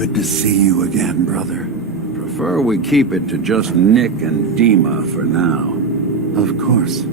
Good to see you again, brother. Prefer we keep it to just Nick and Dima for now. Of course.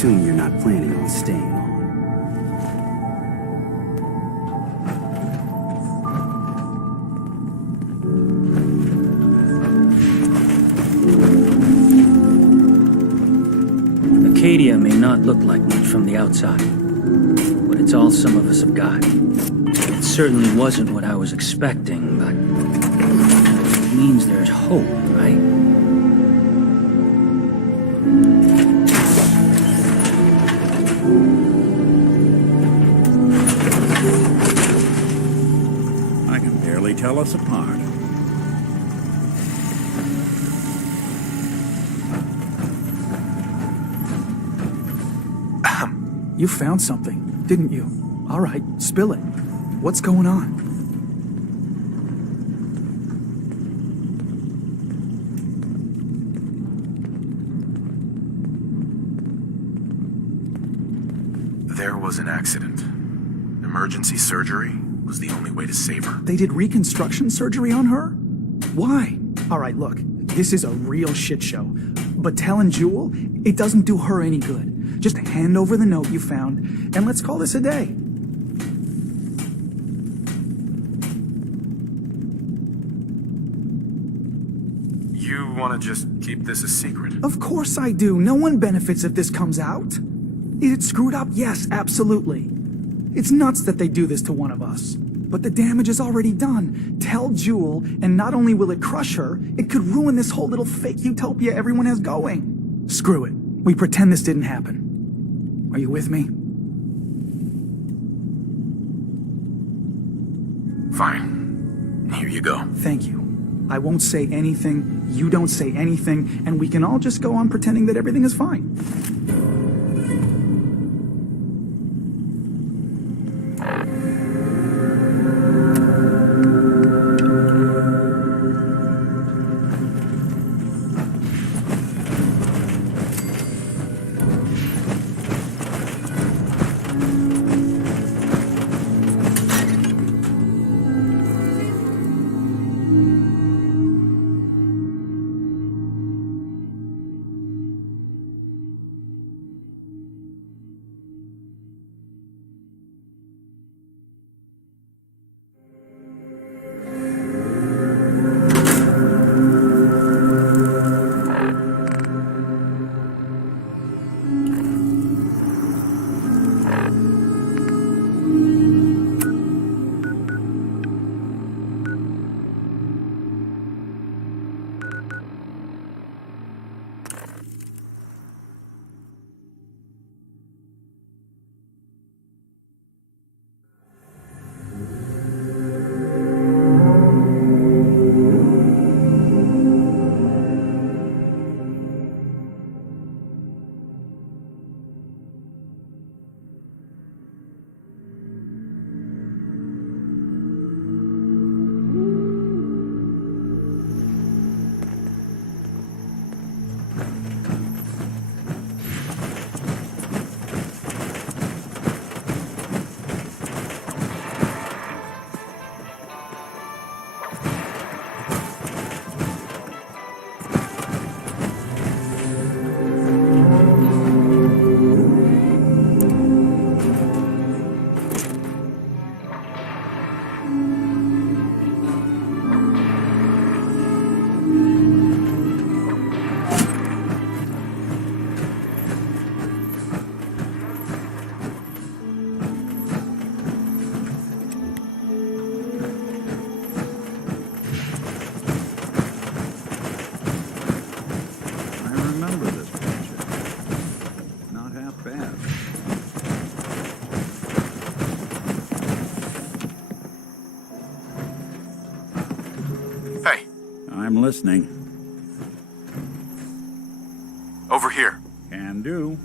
assume you're not planning on staying long. Acadia may not look like much from the outside, but it's all some of us have got. It certainly wasn't what I was expecting, but it means there's hope, right? I can barely tell us apart. You found something, didn't you? All right, spill it. What's going on? There was an accident. Emergency surgery was the only way to save her. They did reconstruction surgery on her? Why? All right, look, this is a real shit show. But telling Jewel, it doesn't do her any good. Just hand over the note you found, and let's call this a day. You want to just keep this a secret? Of course I do. No one benefits if this comes out. Is it screwed up? Yes, absolutely. It's nuts that they do this to one of us. But the damage is already done. Tell Jewel, and not only will it crush her, it could ruin this whole little fake utopia everyone has going. Screw it. We pretend this didn't happen. Are you with me? Fine. Here you go. Thank you. I won't say anything, you don't say anything, and we can all just go on pretending that everything is fine. I'm listening. Over here. Can do.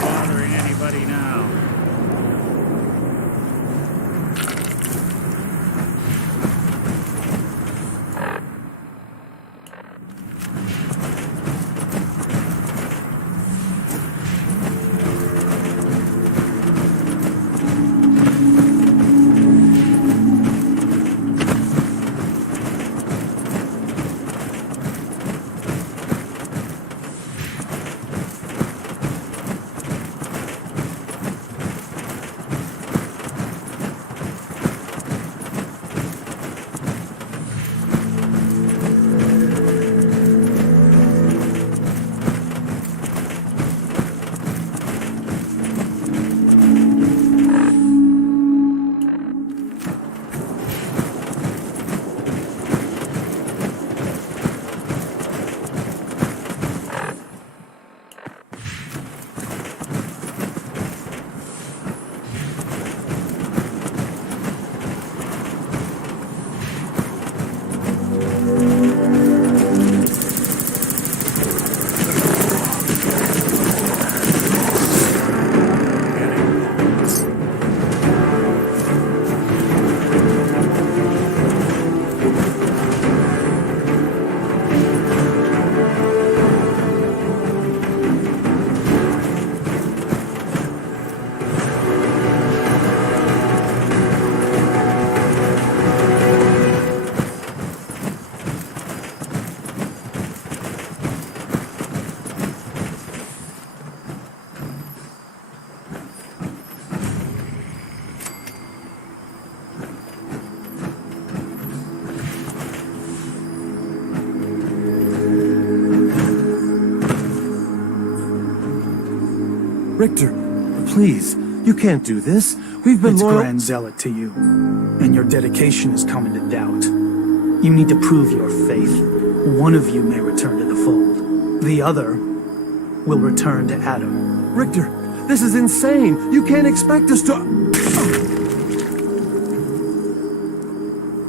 Bothering anybody now? Richter, please, you can't do this. We've been It's loyal. Grand Zealot to you, and your dedication is coming to doubt. You need to prove your faith. One of you may return to the fold. The other will return to Adam. Richter, this is insane. You can't expect us to...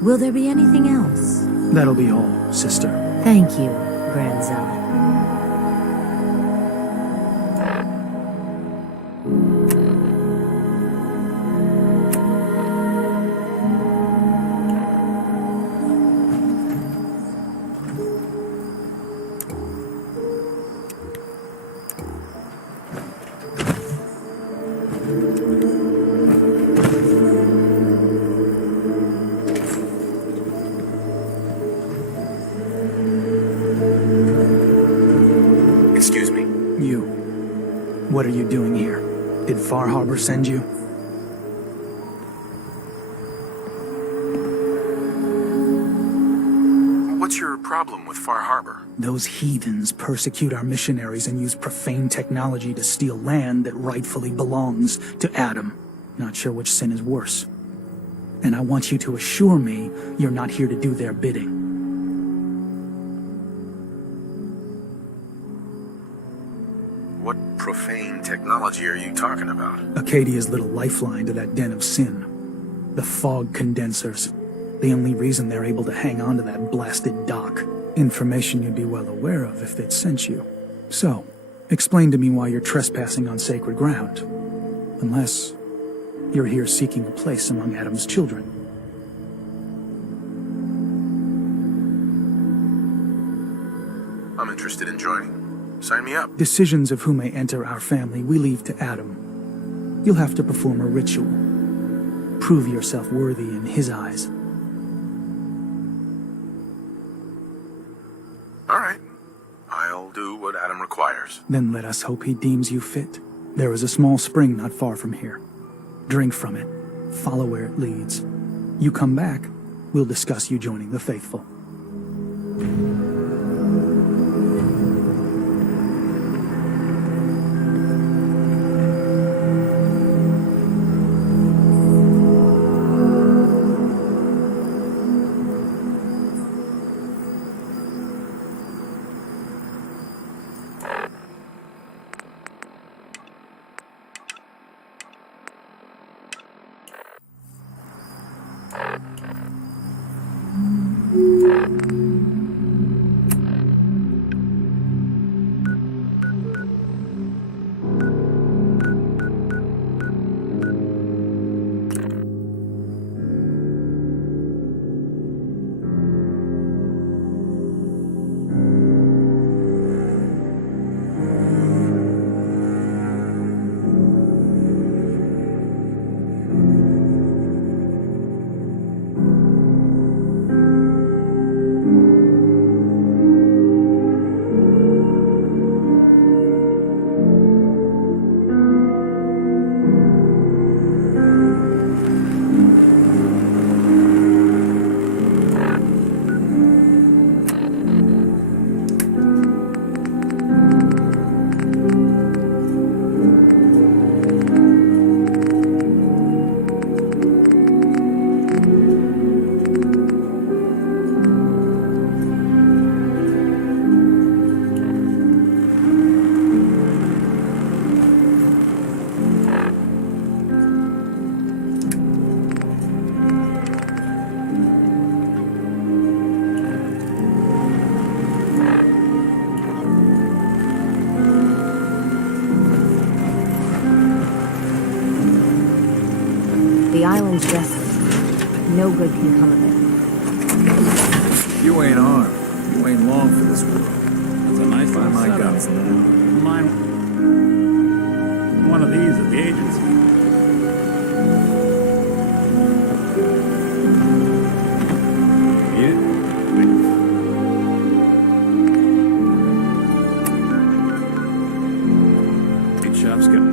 Will there be anything else? That'll be all, sister. Thank you, Grand Zealot. Excuse me? You. What are you doing here? Did Far Harbor send you? What's your problem with Far Harbor? Those heathens persecute our missionaries and use profane technology to steal land that rightfully belongs to Adam. Not sure which sin is worse. And I want you to assure me you're not here to do their bidding. What profane technology are you talking about? Acadia's little lifeline to that den of sin. The fog condensers. The only reason they're able to hang on to that blasted dock. Information you'd be well aware of if they'd sent you. So, explain to me why you're trespassing on sacred ground. Unless you're here seeking a place among Adam's children. I'm interested in joining. Sign me up. Decisions of who may enter our family we leave to Adam. You'll have to perform a ritual. Prove yourself worthy in his eyes. All right. I'll do what Adam requires. Then let us hope he deems you fit. There is a small spring not far from here. Drink from it. Follow where it leads. You come back, we'll discuss you joining the faithful. The island's desolate. No good can come of it. You ain't armed. You ain't long for this world. That's a nice Find my gun. Mine. One of these at the agency. Big shop's good.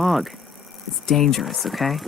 fog. It's dangerous, okay?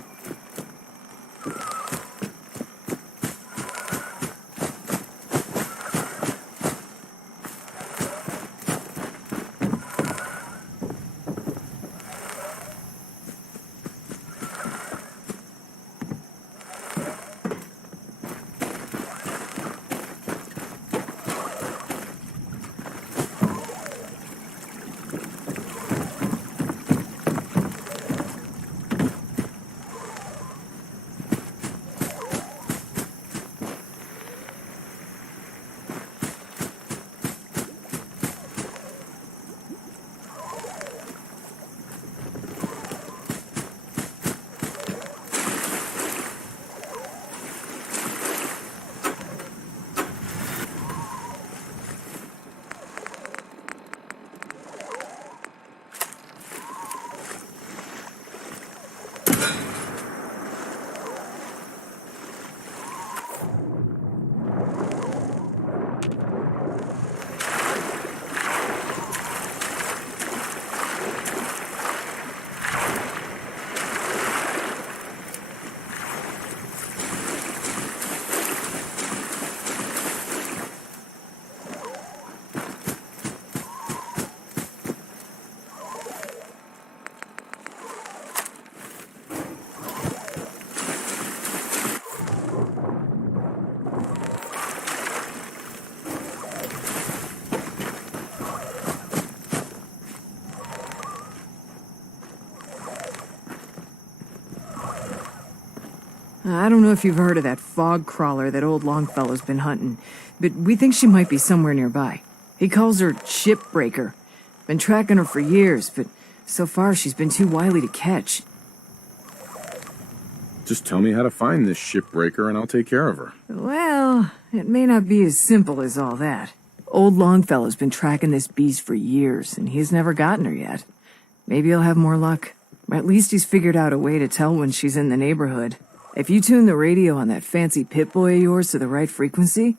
I don't know if you've heard of that fog crawler that old Longfellow's been hunting, but we think she might be somewhere nearby. He calls her Shipbreaker. Been tracking her for years, but so far she's been too wily to catch. Just tell me how to find this shipbreaker and I'll take care of her. Well, it may not be as simple as all that. Old Longfellow's been tracking this beast for years, and he's never gotten her yet. Maybe he'll have more luck. At least he's figured out a way to tell when she's in the neighborhood. If you tune the radio on that fancy Pip-Boy of yours to the right frequency,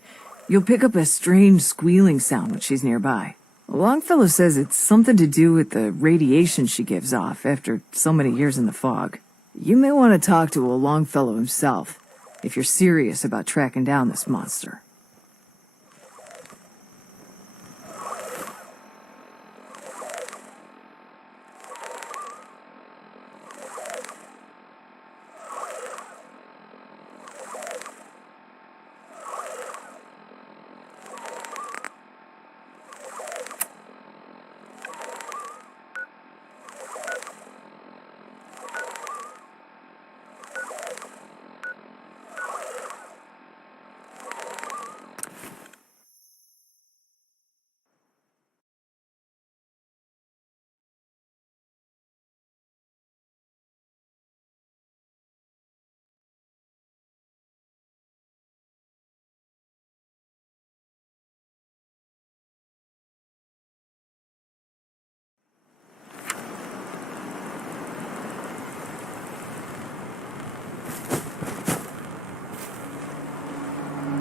you'll pick up a strange squealing sound when she's nearby. Longfellow says it's something to do with the radiation she gives off after so many years in the fog. You may want to talk to old Longfellow himself if you're serious about tracking down this monster.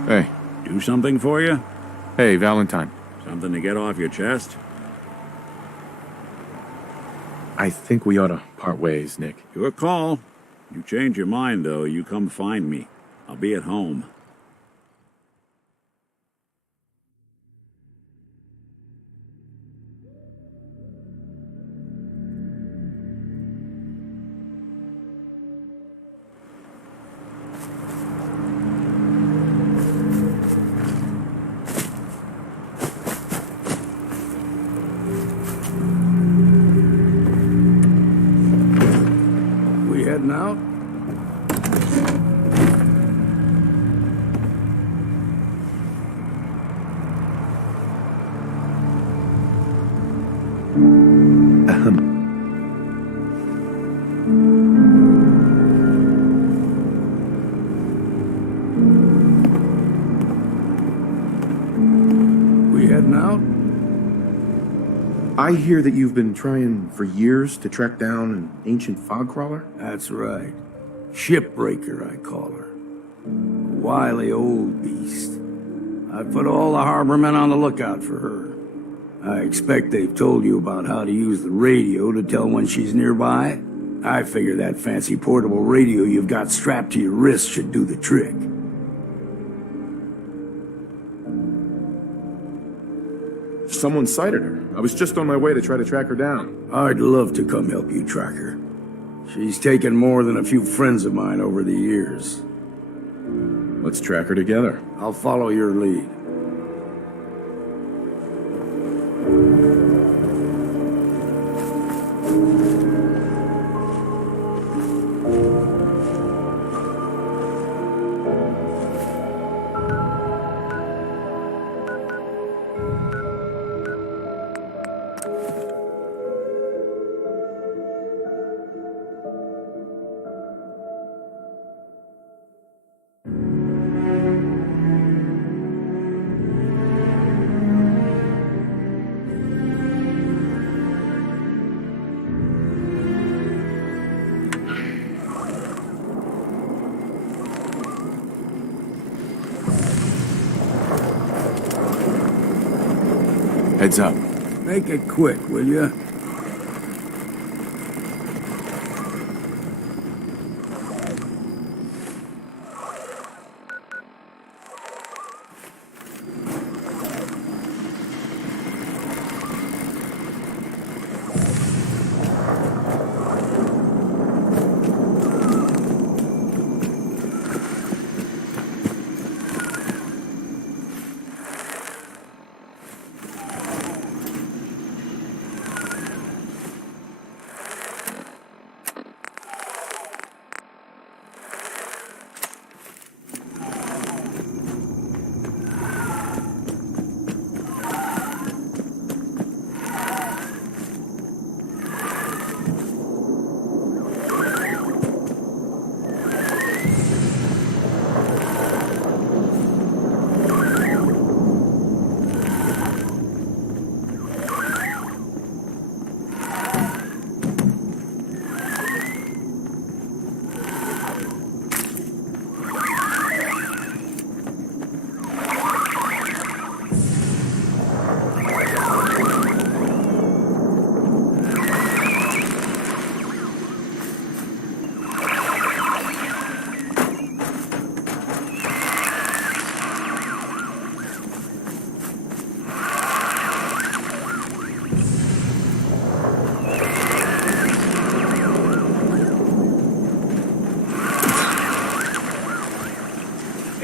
Hey. Do something for you? Hey, Valentine. Something to get off your chest? I think we ought to part ways, Nick. Your call. You change your mind, though, you come find me. I'll be at home. We heading out? We heading out? I hear that you've been trying for years to track down an ancient fog crawler? That's right. Shipbreaker, I call her. Wily old beast. I put all the harbormen on the lookout for her. I expect they've told you about how to use the radio to tell when she's nearby. I figure that fancy portable radio you've got strapped to your wrist should do the trick. Someone sighted her. I was just on my way to try to track her down. I'd love to come help you track her. She's taken more than a few friends of mine over the years. Let's track her together. I'll follow your lead. Heads up. Make it quick, will ya?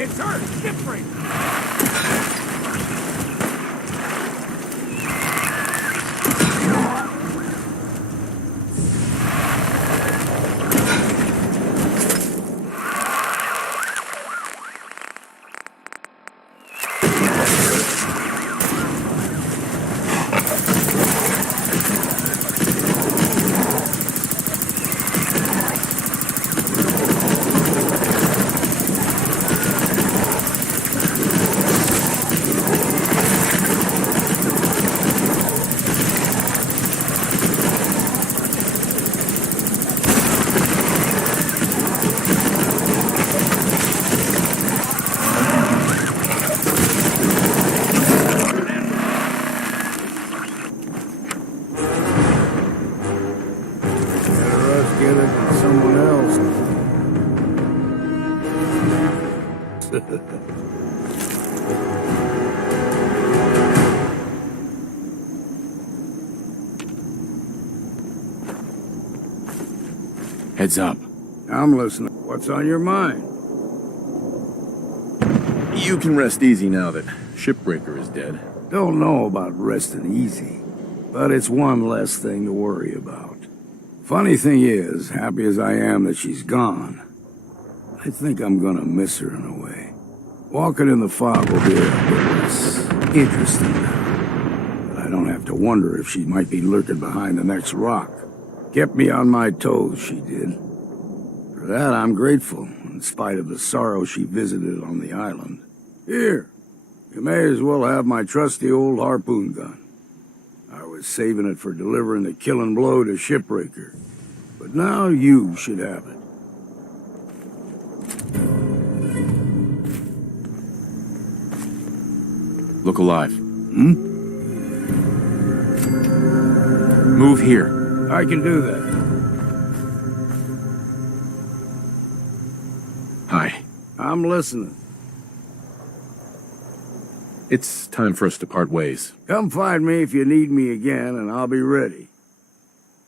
It's her! Shipbreak! Get it from someone else. Heads up. I'm listening. What's on your mind? You can rest easy now that Shipbreaker is dead. Don't know about resting easy, but it's one less thing to worry about. Funny thing is, happy as I am that she's gone, I think I'm gonna miss her in a way. Walking in the fog will be a bit less interesting now. But I don't have to wonder if she might be lurking behind the next rock. Kept me on my toes, she did. For that, I'm grateful, in spite of the sorrow she visited on the island. Here, you may as well have my trusty old harpoon gun. I was saving it for delivering the killing blow to Shipbreaker. But now you should have it. Look alive. Hmm? Move here. I can do that. Hi. I'm listening. It's time for us to part ways. Come find me if you need me again, and I'll be ready.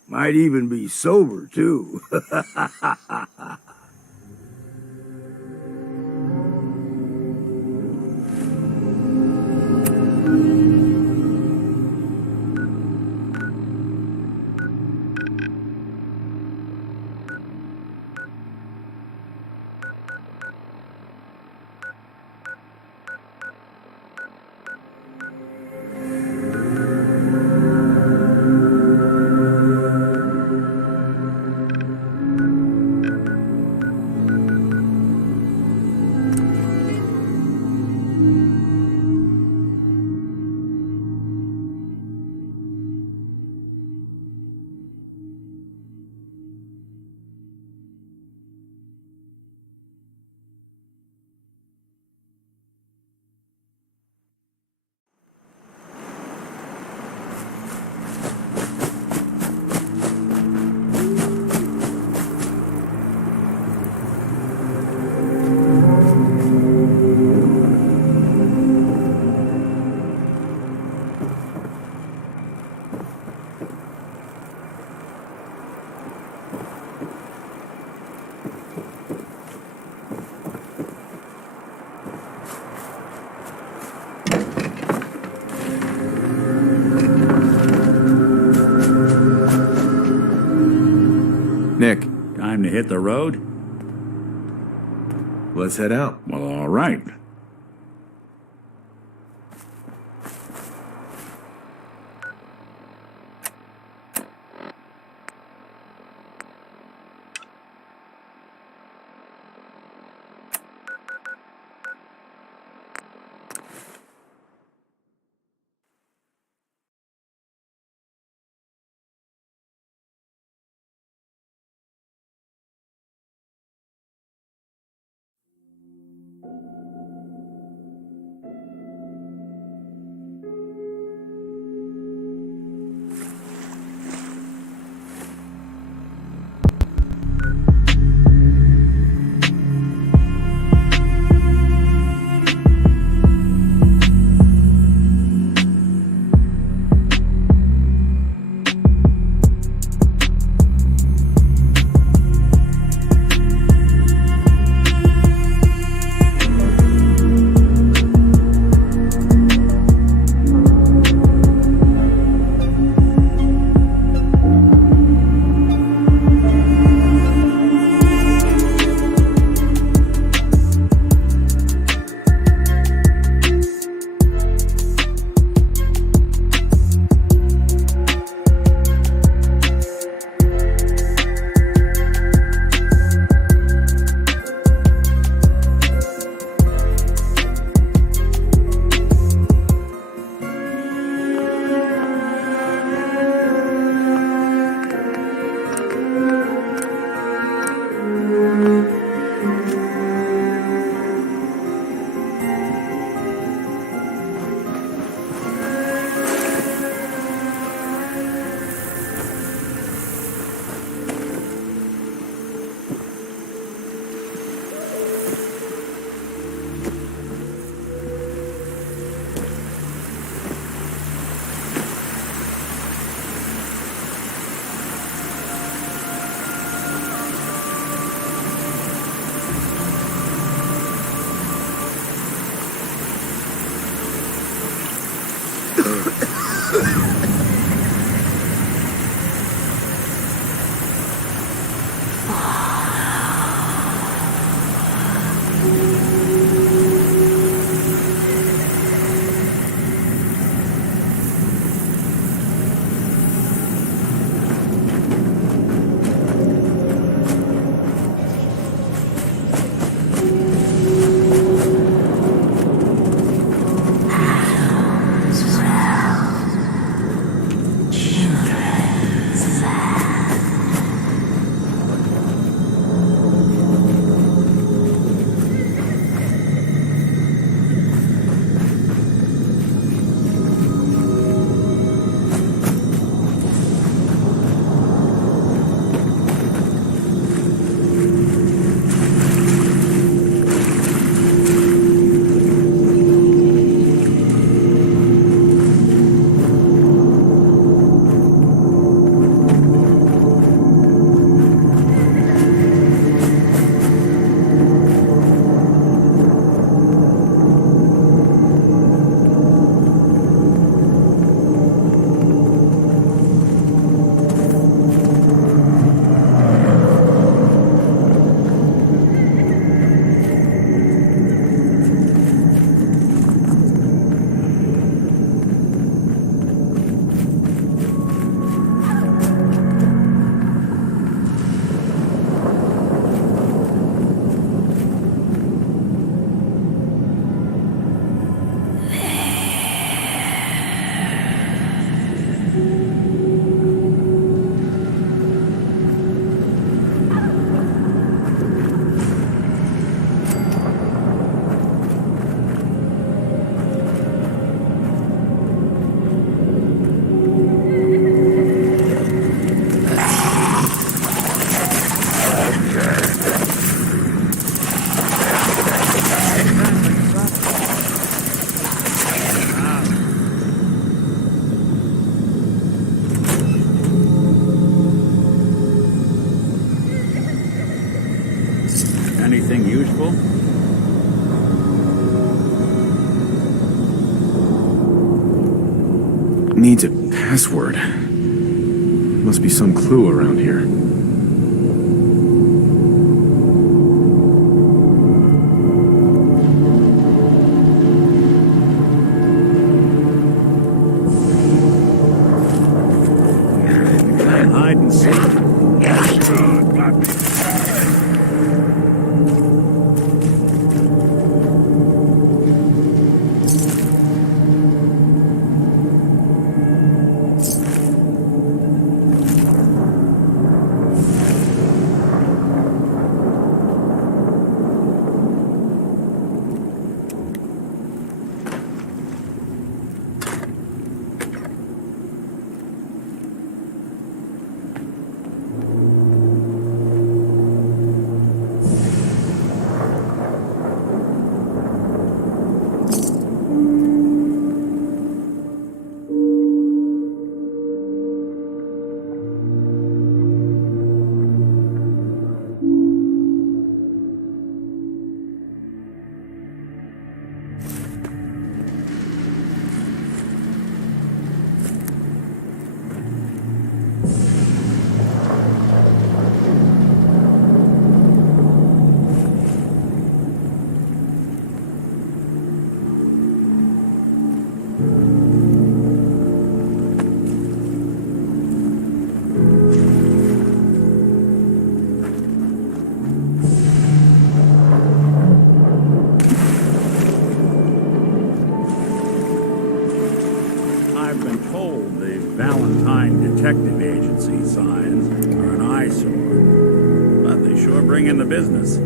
Might even be sober, too. Nick, Time to hit the road? let's head out. Well, all right. Anything useful? Needs a password. Must be some clue around here. Hide and seek. I've been told the Valentine Detective Agency signs are an eyesore, but they sure bring in the business.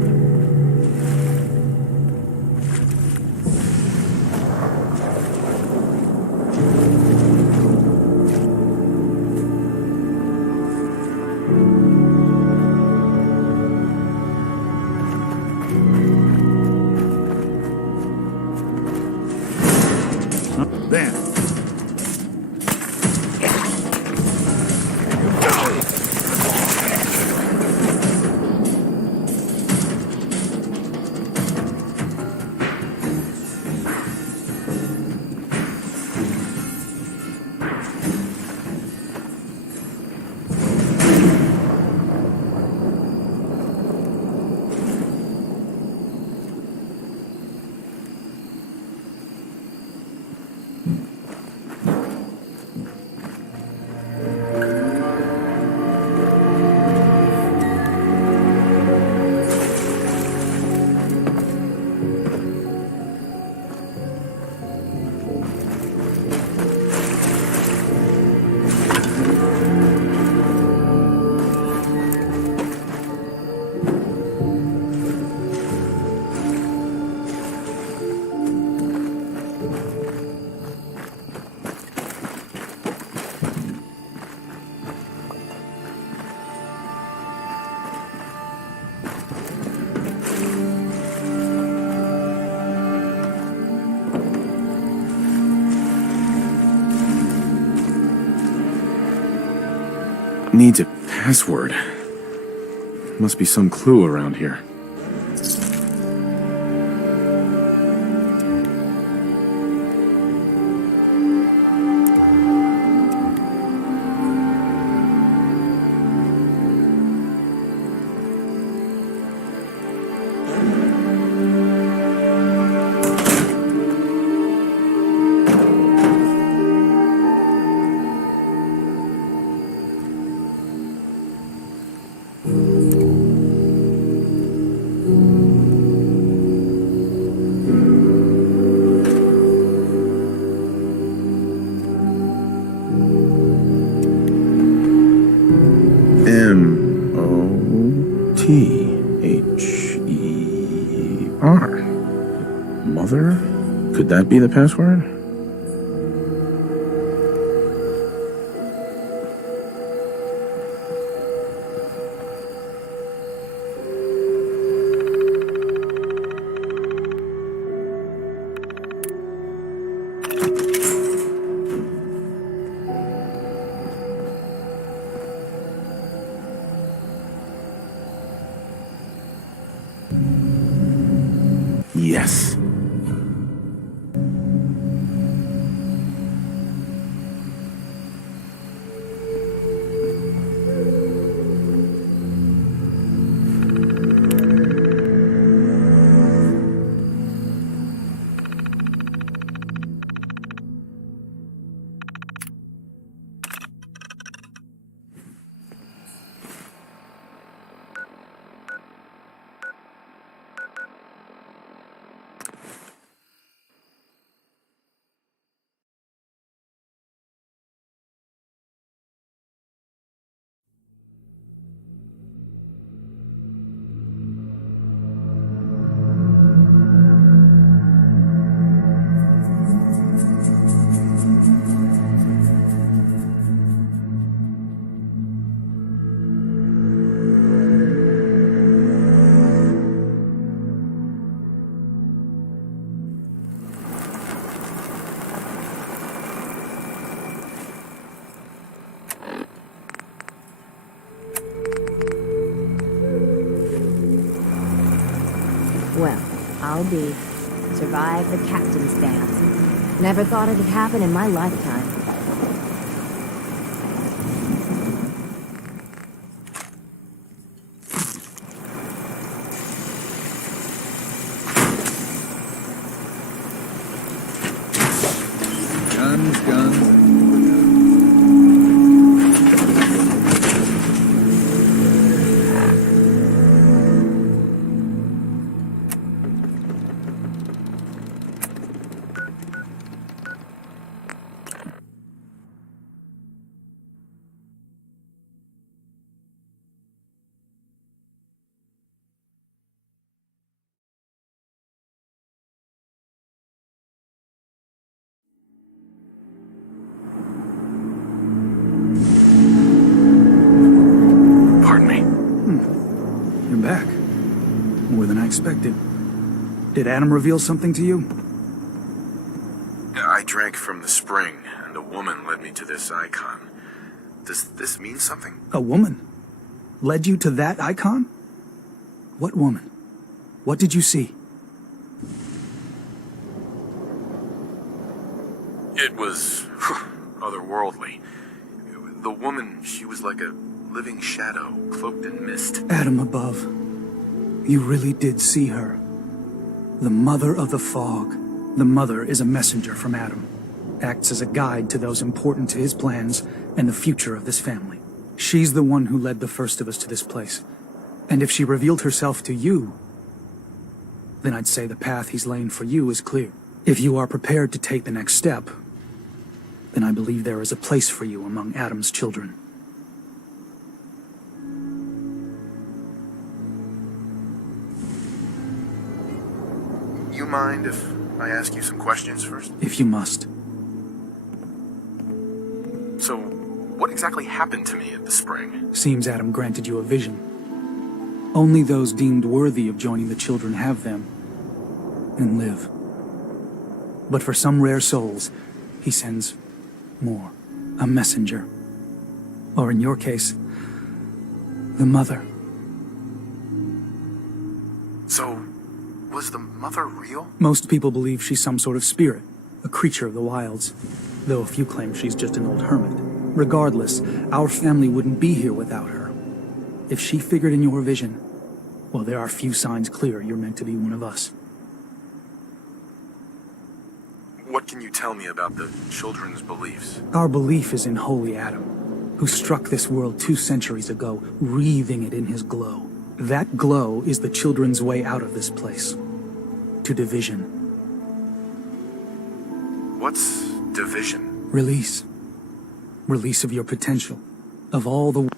There. Needs a password. Must be some clue around here. Mother? Mother? Could that be the password? Yes. Well, I'll be. Survive the captain's dance. Never thought it'd happen in my lifetime. Guns, guns. Pardon me. You're back. More than I expected. Did Adam reveal something to you? I drank from the spring, and a woman led me to this icon. Does this mean something? A woman? Led you to that icon? What woman? What did you see? It was otherworldly. The woman, she was like a living shadow, cloaked in mist. Adam above. You really did see her. The Mother of the Fog. The Mother is a messenger from Adam. Acts as a guide to those important to his plans and the future of this family. She's the one who led the first of us to this place. And if she revealed herself to you, then I'd say the path he's laying for you is clear. If you are prepared to take the next step, then I believe there is a place for you among Adam's children. You mind if I ask you some questions first? If you must. So, what exactly happened to me at the spring? Seems Adam granted you a vision. Only those deemed worthy of joining the children have them and live. But for some rare souls, he sends more. A messenger. Or in your case, the Mother. So, was the mother real? Most people believe she's some sort of spirit, a creature of the wilds, though a few claim she's just an old hermit. Regardless, our family wouldn't be here without her. If she figured in your vision, well, there are few signs clear you're meant to be one of us. What can you tell me about the children's beliefs? Our belief is in Holy Adam, who struck this world 2 centuries ago, wreathing it in his glow. That glow is the children's way out of this place. To division. What's division? Release. Release of your potential. Of all the...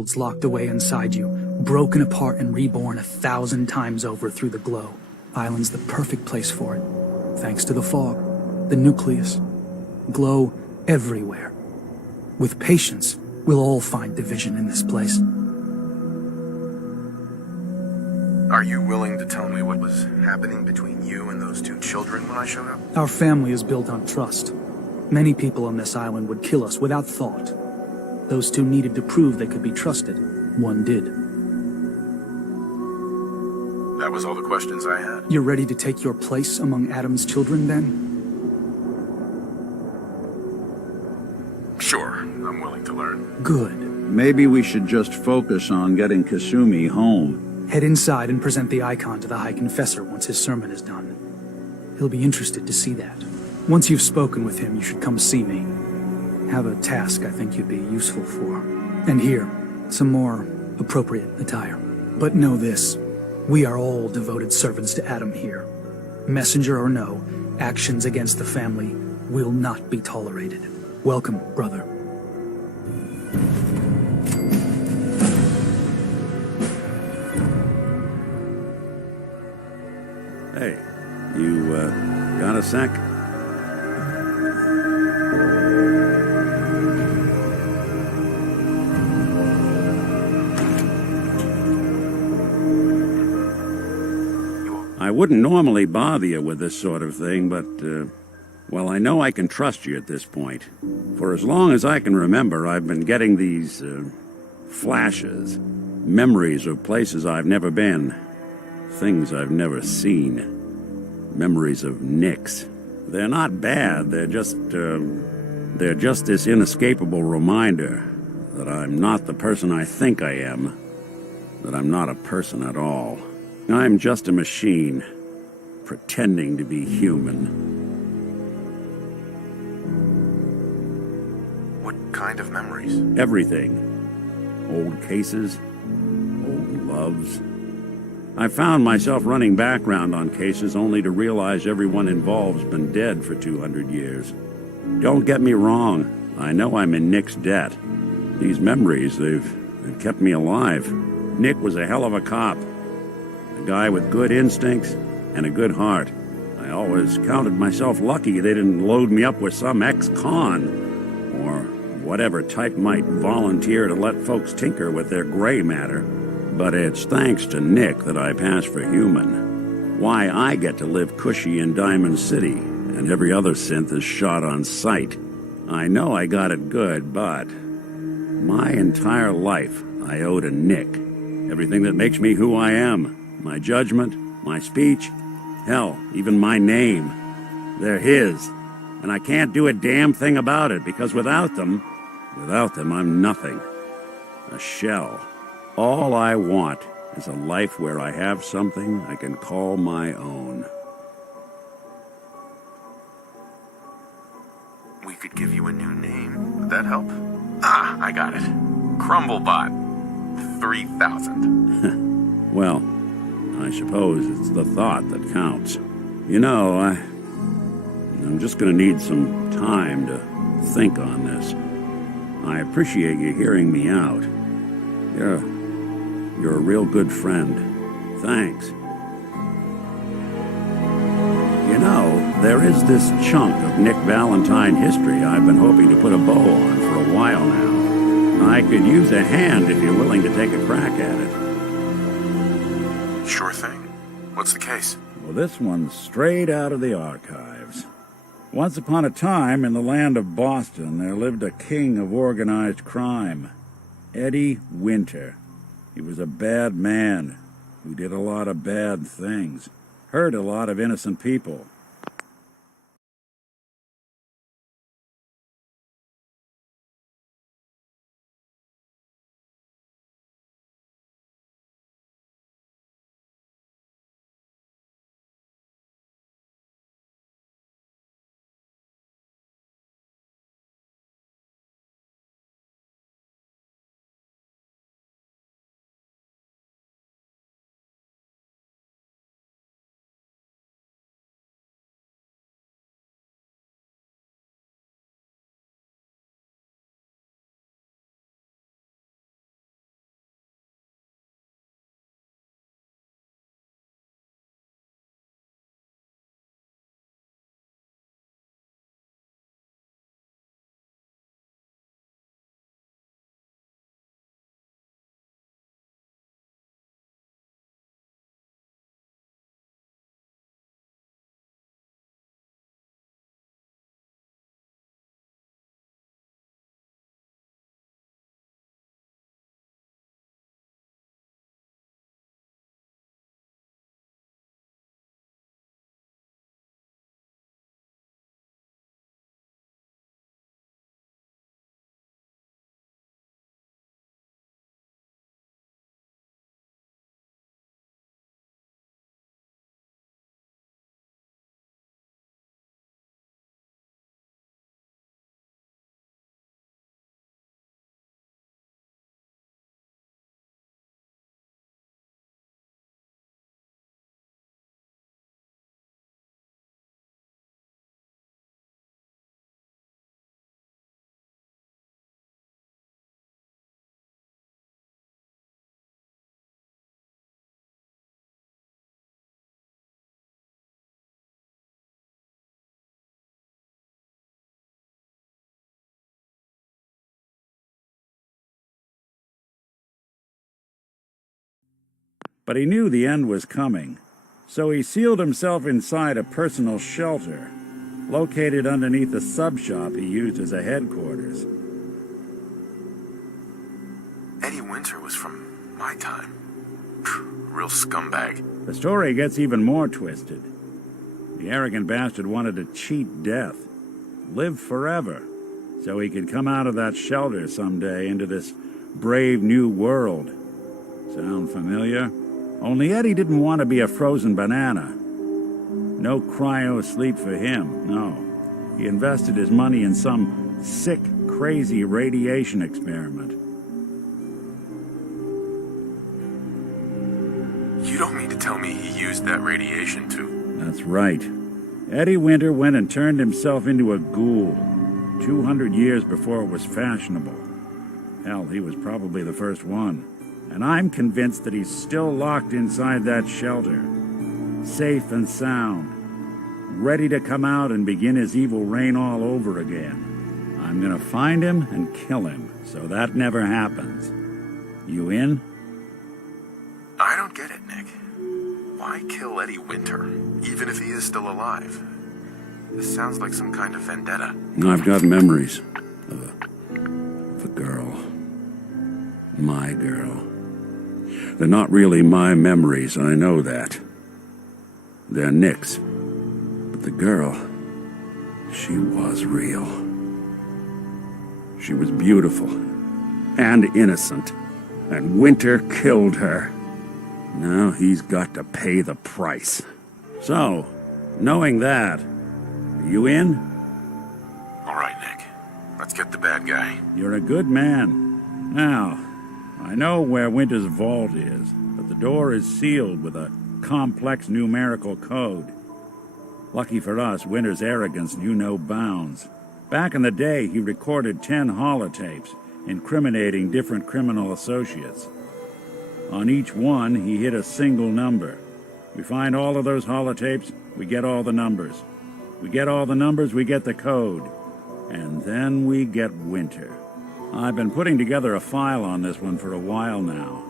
worlds locked away inside you, broken apart and reborn 1,000 times over through the glow. Island's the perfect place for it. Thanks to the fog, the nucleus. Glow everywhere. With patience, we'll all find division in this place. Are you willing to tell me what was happening between you and those two children when I showed up? Our family is built on trust. Many people on this island would kill us without thought. Those two needed to prove they could be trusted. One did. That was all the questions I had. You're ready to take your place among Adam's children, then? Sure, I'm willing to learn. Good. Maybe we should just focus on getting Kasumi home. Head inside and present the icon to the High Confessor once his sermon is done. He'll be interested to see that. Once you've spoken with him, you should come see me. Have a task I think you'd be useful for. And here, some more appropriate attire. But know this, we are all devoted servants to Adam here. Messenger or no, actions against the family will not be tolerated. Welcome, brother. Hey, you, got a sec? I wouldn't normally bother you with this sort of thing, but, well, I know I can trust you at this point. For as long as I can remember, I've been getting these, flashes, memories of places I've never been, things I've never seen, memories of Nicks. They're not bad, they're just this inescapable reminder that I'm not the person I think I am, that I'm not a person at all. I'm just a machine, pretending to be human. What kind of memories? Everything. Old cases, old loves. I found myself running background on cases only to realize everyone involved's been dead for 200 years. Don't get me wrong, I know I'm in Nick's debt. These memories, they've kept me alive. Nick was a hell of a cop. A guy with good instincts and a good heart. I always counted myself lucky they didn't load me up with some ex-con, or whatever type might volunteer to let folks tinker with their gray matter. But it's thanks to Nick that I pass for human. Why I get to live cushy in Diamond City, and every other synth is shot on sight. I know I got it good, but my entire life I owe to Nick. Everything that makes me who I am. My judgment, my speech, hell, even my name. They're his. And I can't do a damn thing about it, because without them, I'm nothing. A shell. All I want is a life where I have something I can call my own. We could give you a new name. Would that help? Ah, I got it. Crumblebot. 3000. Well, I suppose it's the thought that counts. You know, I'm just gonna need some time to think on this. I appreciate you hearing me out. You're a real good friend. Thanks. You know, there is this chunk of Nick Valentine history I've been hoping to put a bow on for a while now. I could use a hand if you're willing to take a crack at it. Sure thing. What's the case? Well, this one's straight out of the archives. Once upon a time, in the land of Boston, there lived a king of organized crime, Eddie Winter. He was a bad man who did a lot of bad things, hurt a lot of innocent people. But he knew the end was coming, so he sealed himself inside a personal shelter, located underneath the sub-shop he used as a headquarters. Eddie Winter was from my time. Real scumbag. The story gets even more twisted. The arrogant bastard wanted to cheat death, live forever, so he could come out of that shelter someday into this brave new world. Sound familiar? Only Eddie didn't want to be a frozen banana. No cryo sleep for him, no. He invested his money in some sick, crazy radiation experiment. You don't mean to tell me he used that radiation to... That's right. Eddie Winter went and turned himself into a ghoul 200 years before it was fashionable. Hell, he was probably the first one. And I'm convinced that he's still locked inside that shelter, safe and sound, ready to come out and begin his evil reign all over again. I'm gonna find him and kill him, so that never happens. You in? I don't get it, Nick. Why kill Eddie Winter, even if he is still alive? This sounds like some kind of vendetta. I've got memories of a girl. My girl. They're not really my memories, I know that. They're Nick's. But the girl, she was real. She was beautiful and innocent, and Winter killed her. Now he's got to pay the price. So, knowing that, are you in? All right, Nick. Let's get the bad guy. You're a good man. Now, I know where Winter's vault is, but the door is sealed with a complex numerical code. Lucky for us, Winter's arrogance knew no bounds. Back in the day, he recorded 10 holotapes, incriminating different criminal associates. On each one, he hit a single number. We find all of those holotapes, we get all the numbers. We get all the numbers, we get the code. And then we get Winter. I've been putting together a file on this one for a while now.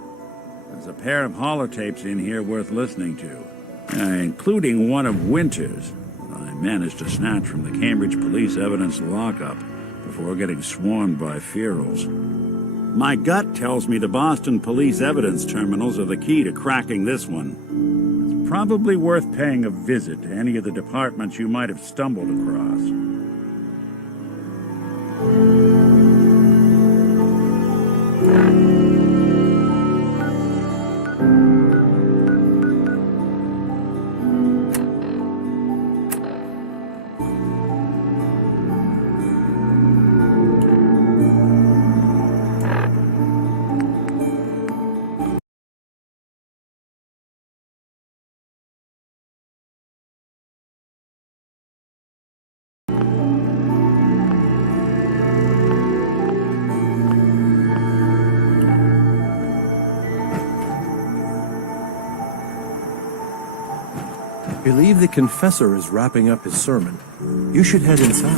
There's a pair of holotapes in here worth listening to, including one of Winter's that I managed to snatch from the Cambridge police evidence lockup before getting swarmed by ferals. My gut tells me the Boston police evidence terminals are the key to cracking this one. It's probably worth paying a visit to any of the departments you might have stumbled across. Believe the confessor is wrapping up his sermon. You should head inside.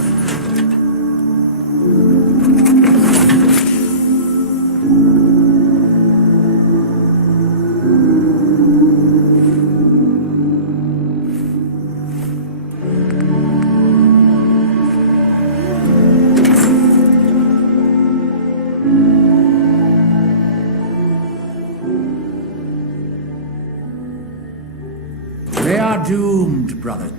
They are doomed, brother.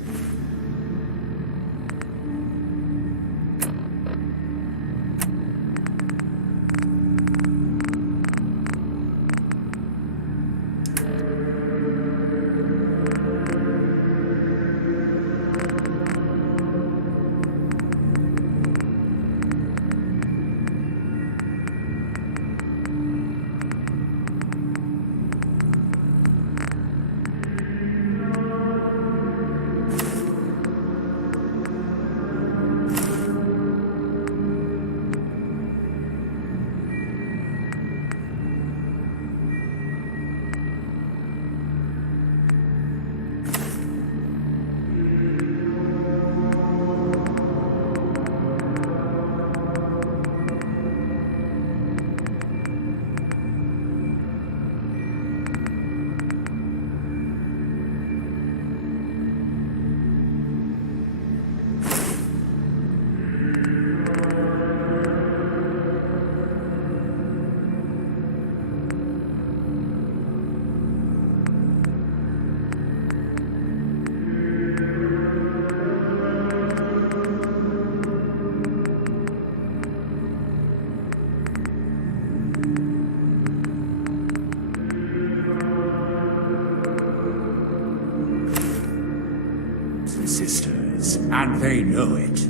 and they know it.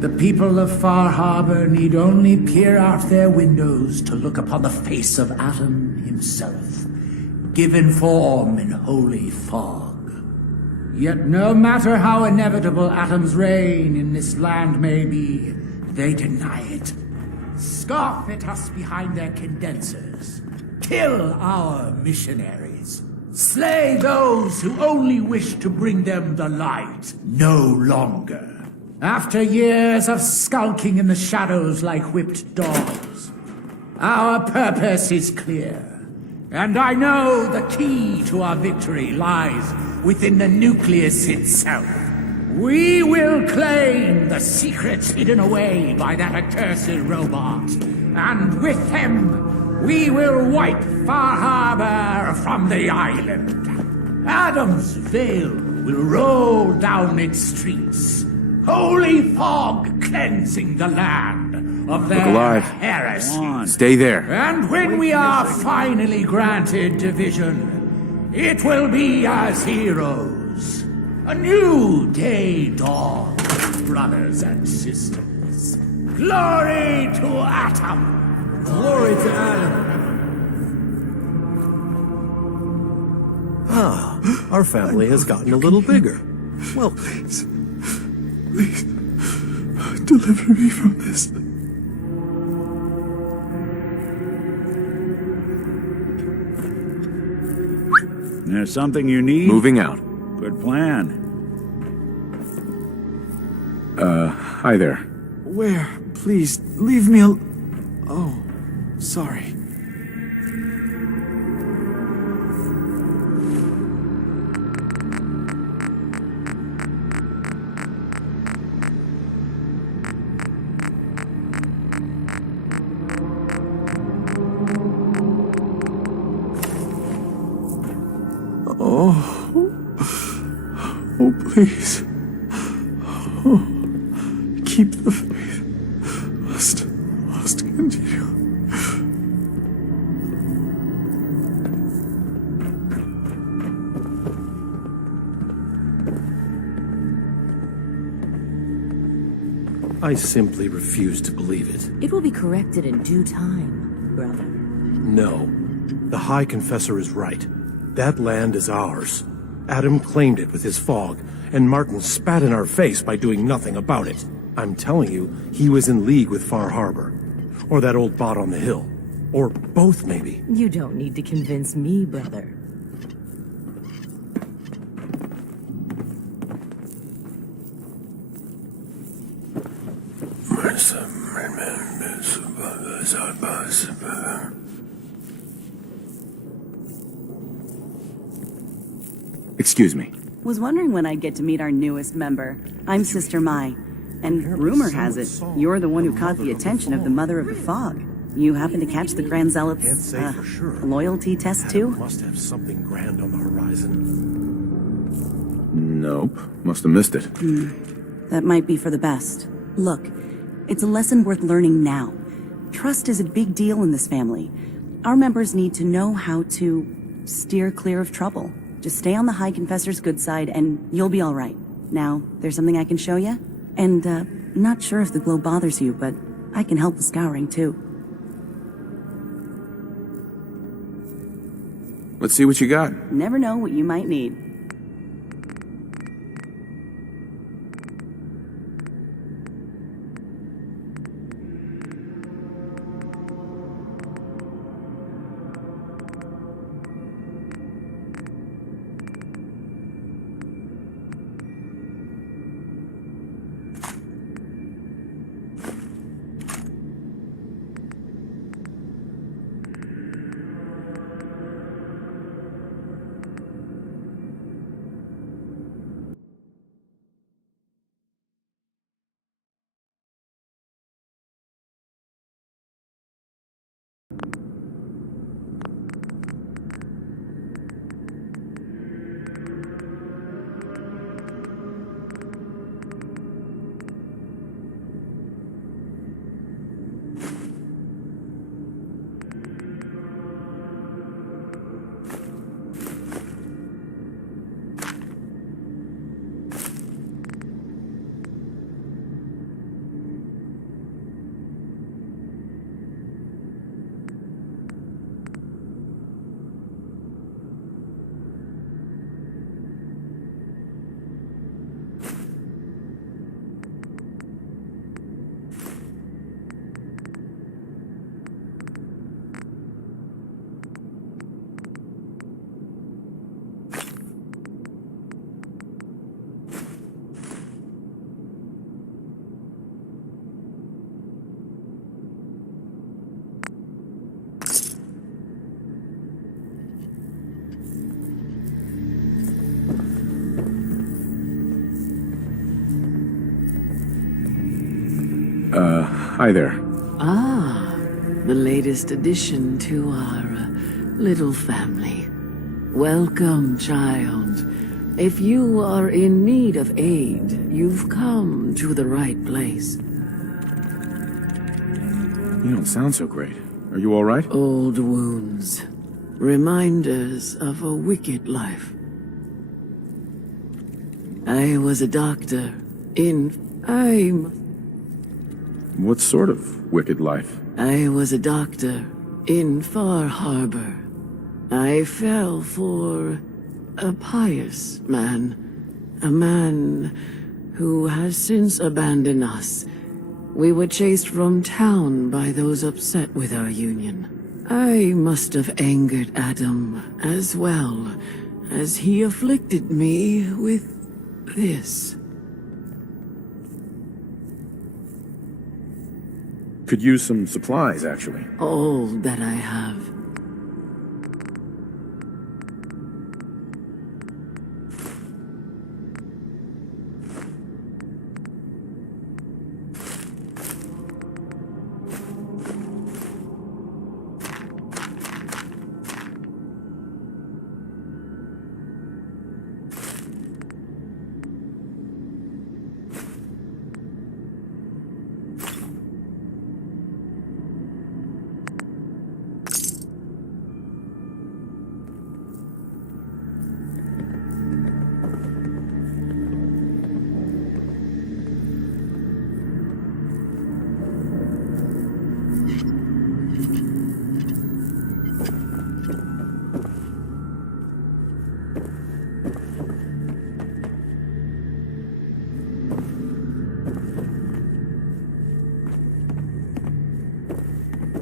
The people of Far Harbor need only peer out their windows to look upon the face of Adam himself, given form in holy fog. Yet no matter how inevitable Adam's reign in this land may be, they deny it. Scoff at us behind their condensers. Kill our missionaries. Slay those who only wish to bring them the light no longer. After years of skulking in the shadows like whipped dogs, our purpose is clear. And I know the key to our victory lies within the nucleus itself. We will claim the secrets hidden away by that accursed robot. And with them, we will wipe Far Harbor from the island. Adam's veil will roll down its streets. Holy fog cleansing the land of their alive. heresy. Stay there. And when we are finally granted division, it will be as heroes. A new day dawns, brothers and sisters. Glory to Atom! Glory to Adam. Ah, our family has gotten a little bigger. Well, Please, deliver me from this. There's something you need? Moving out. Good plan. Hi there. Where? Please, leave me Oh, sorry. Oh, please. Oh, keep the faith. Must continue. I simply refuse to believe it. It will be corrected in due time, brother. No. The High Confessor is right. That land is ours. Adam claimed it with his fog, and Martin spat in our face by doing nothing about it. I'm telling you, he was in league with Far Harbor. Or that old bot on the hill. Or both, maybe. You don't need to convince me, brother. Excuse me. Was wondering when I'd get to meet our newest member. I'm Sister Mai, and rumor has it, you're the one who caught the attention of the Mother of the Fog. You happen to catch the Grand Can't Zealot's, say for sure. loyalty test Adam too? must have something grand on the horizon. Nope. Must have missed it. That might be for the best. Look, it's a lesson worth learning now. Trust is a big deal in this family. Our members need to know how to steer clear of trouble. Just stay on the High Confessor's good side and you'll be all right. Now, there's something I can show you? And, not sure if the glow bothers you, but I can help with scouring too. Let's see what you got. Never know what you might need. Hi there. Ah, the latest addition to our little family. Welcome, child. If you are in need of aid, you've come to the right place. You don't sound so great. Are you all right? Old wounds. Reminders of a wicked life. I was a doctor What sort of wicked life? I was a doctor in Far Harbor. I fell for a pious man. A man who has since abandoned us. We were chased from town by those upset with our union. I must have angered Adam as well, as he afflicted me with this. Could use some supplies, actually. All that I have.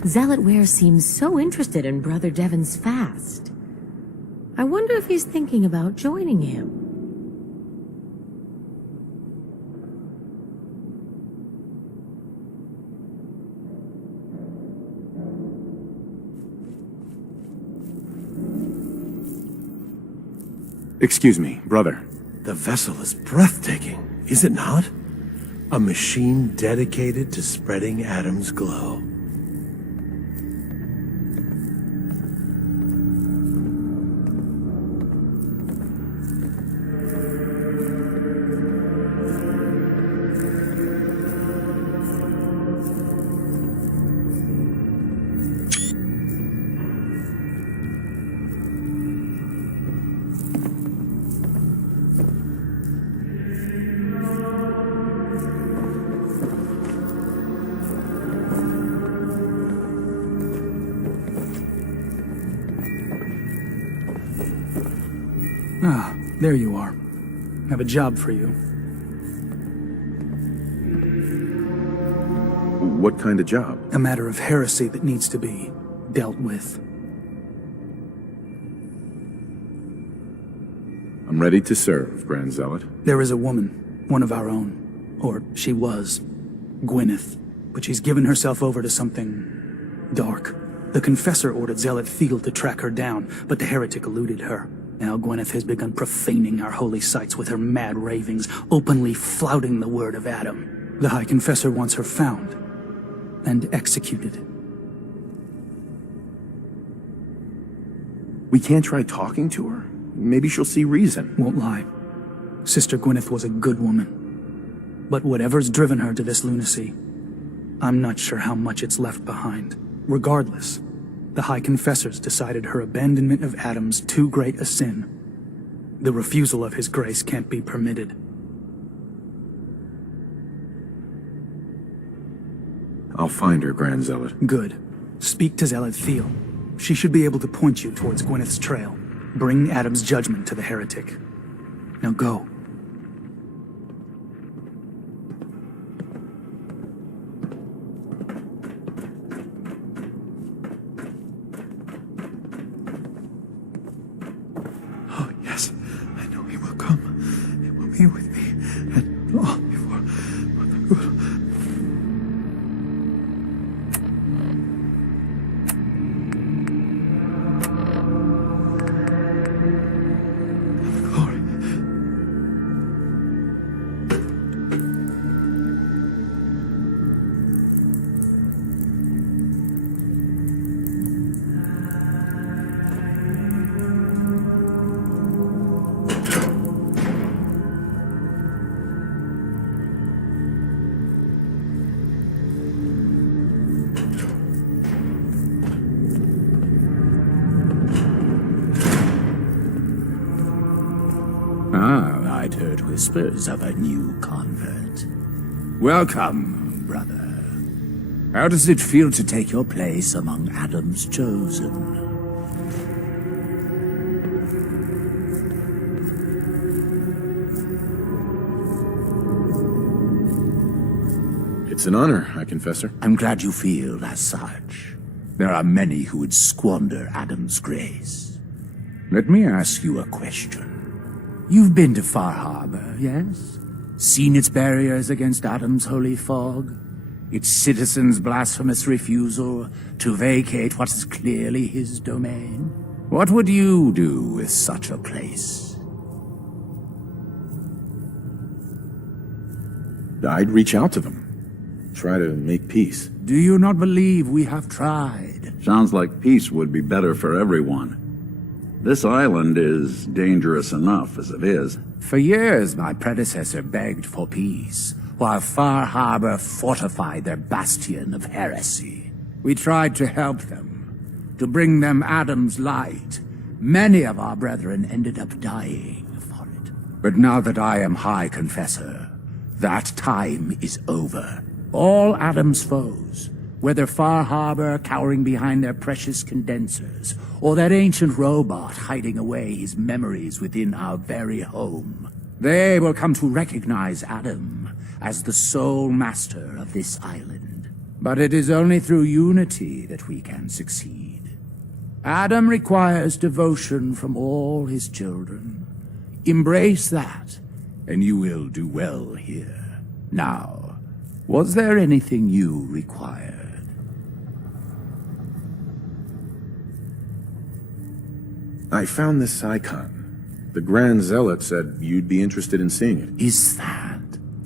Zealot Ware seems so interested in Brother Devon's fast. I wonder if he's thinking about joining him. Excuse me, brother. The vessel is breathtaking, is it not? A machine dedicated to spreading Adam's glow. Ah, there you are. I have a job for you. What kind of job? A matter of heresy that needs to be dealt with. I'm ready to serve, Grand Zealot. There is a woman, one of our own. Or she was. Gwyneth. But she's given herself over to something dark. The Confessor ordered Zealot Field to track her down, but the heretic eluded her. Now Gwyneth has begun profaning our holy sites with her mad ravings, openly flouting the word of Adam. The High Confessor wants her found and executed. We can't try talking to her? Maybe she'll see reason. Won't lie. Sister Gwyneth was a good woman. But whatever's driven her to this lunacy, I'm not sure how much it's left behind. Regardless, the High Confessors decided her abandonment of Adam's too great a sin. The refusal of his grace can't be permitted. I'll find her, Grand Zealot. Good. Speak to Zealot Thiel. She should be able to point you towards Gwyneth's trail. Bring Adam's judgment to the heretic. Now go. Oh, yes. I know he will come. He will be with me. And long before Mother will. Glory. whispers of a new convert. Welcome, brother. How does it feel to take your place among Adam's chosen? It's an honor, High Confessor. I'm glad you feel as such. There are many who would squander Adam's grace. Let me ask you a question. You've been to Far Harbor, yes? Seen its barriers against Adam's holy fog? Its citizens' blasphemous refusal to vacate what is clearly his domain? What would you do with such a place? I'd reach out to them. Try to make peace. Do you not believe we have tried? Sounds like peace would be better for everyone. This island is dangerous enough as it is. For years, my predecessor begged for peace, while Far Harbor fortified their bastion of heresy. We tried to help them, to bring them Adam's light. Many of our brethren ended up dying for it. But now that I am High Confessor, that time is over. All Adam's foes, whether Far Harbor cowering behind their precious condensers, or that ancient robot hiding away his memories within our very home, they will come to recognize Adam as the sole master of this island. But it is only through unity that we can succeed. Adam requires devotion from all his children. Embrace that, and you will do well here. Now, was there anything you required? I found this icon. The Grand Zealot said you'd be interested in seeing it. Is that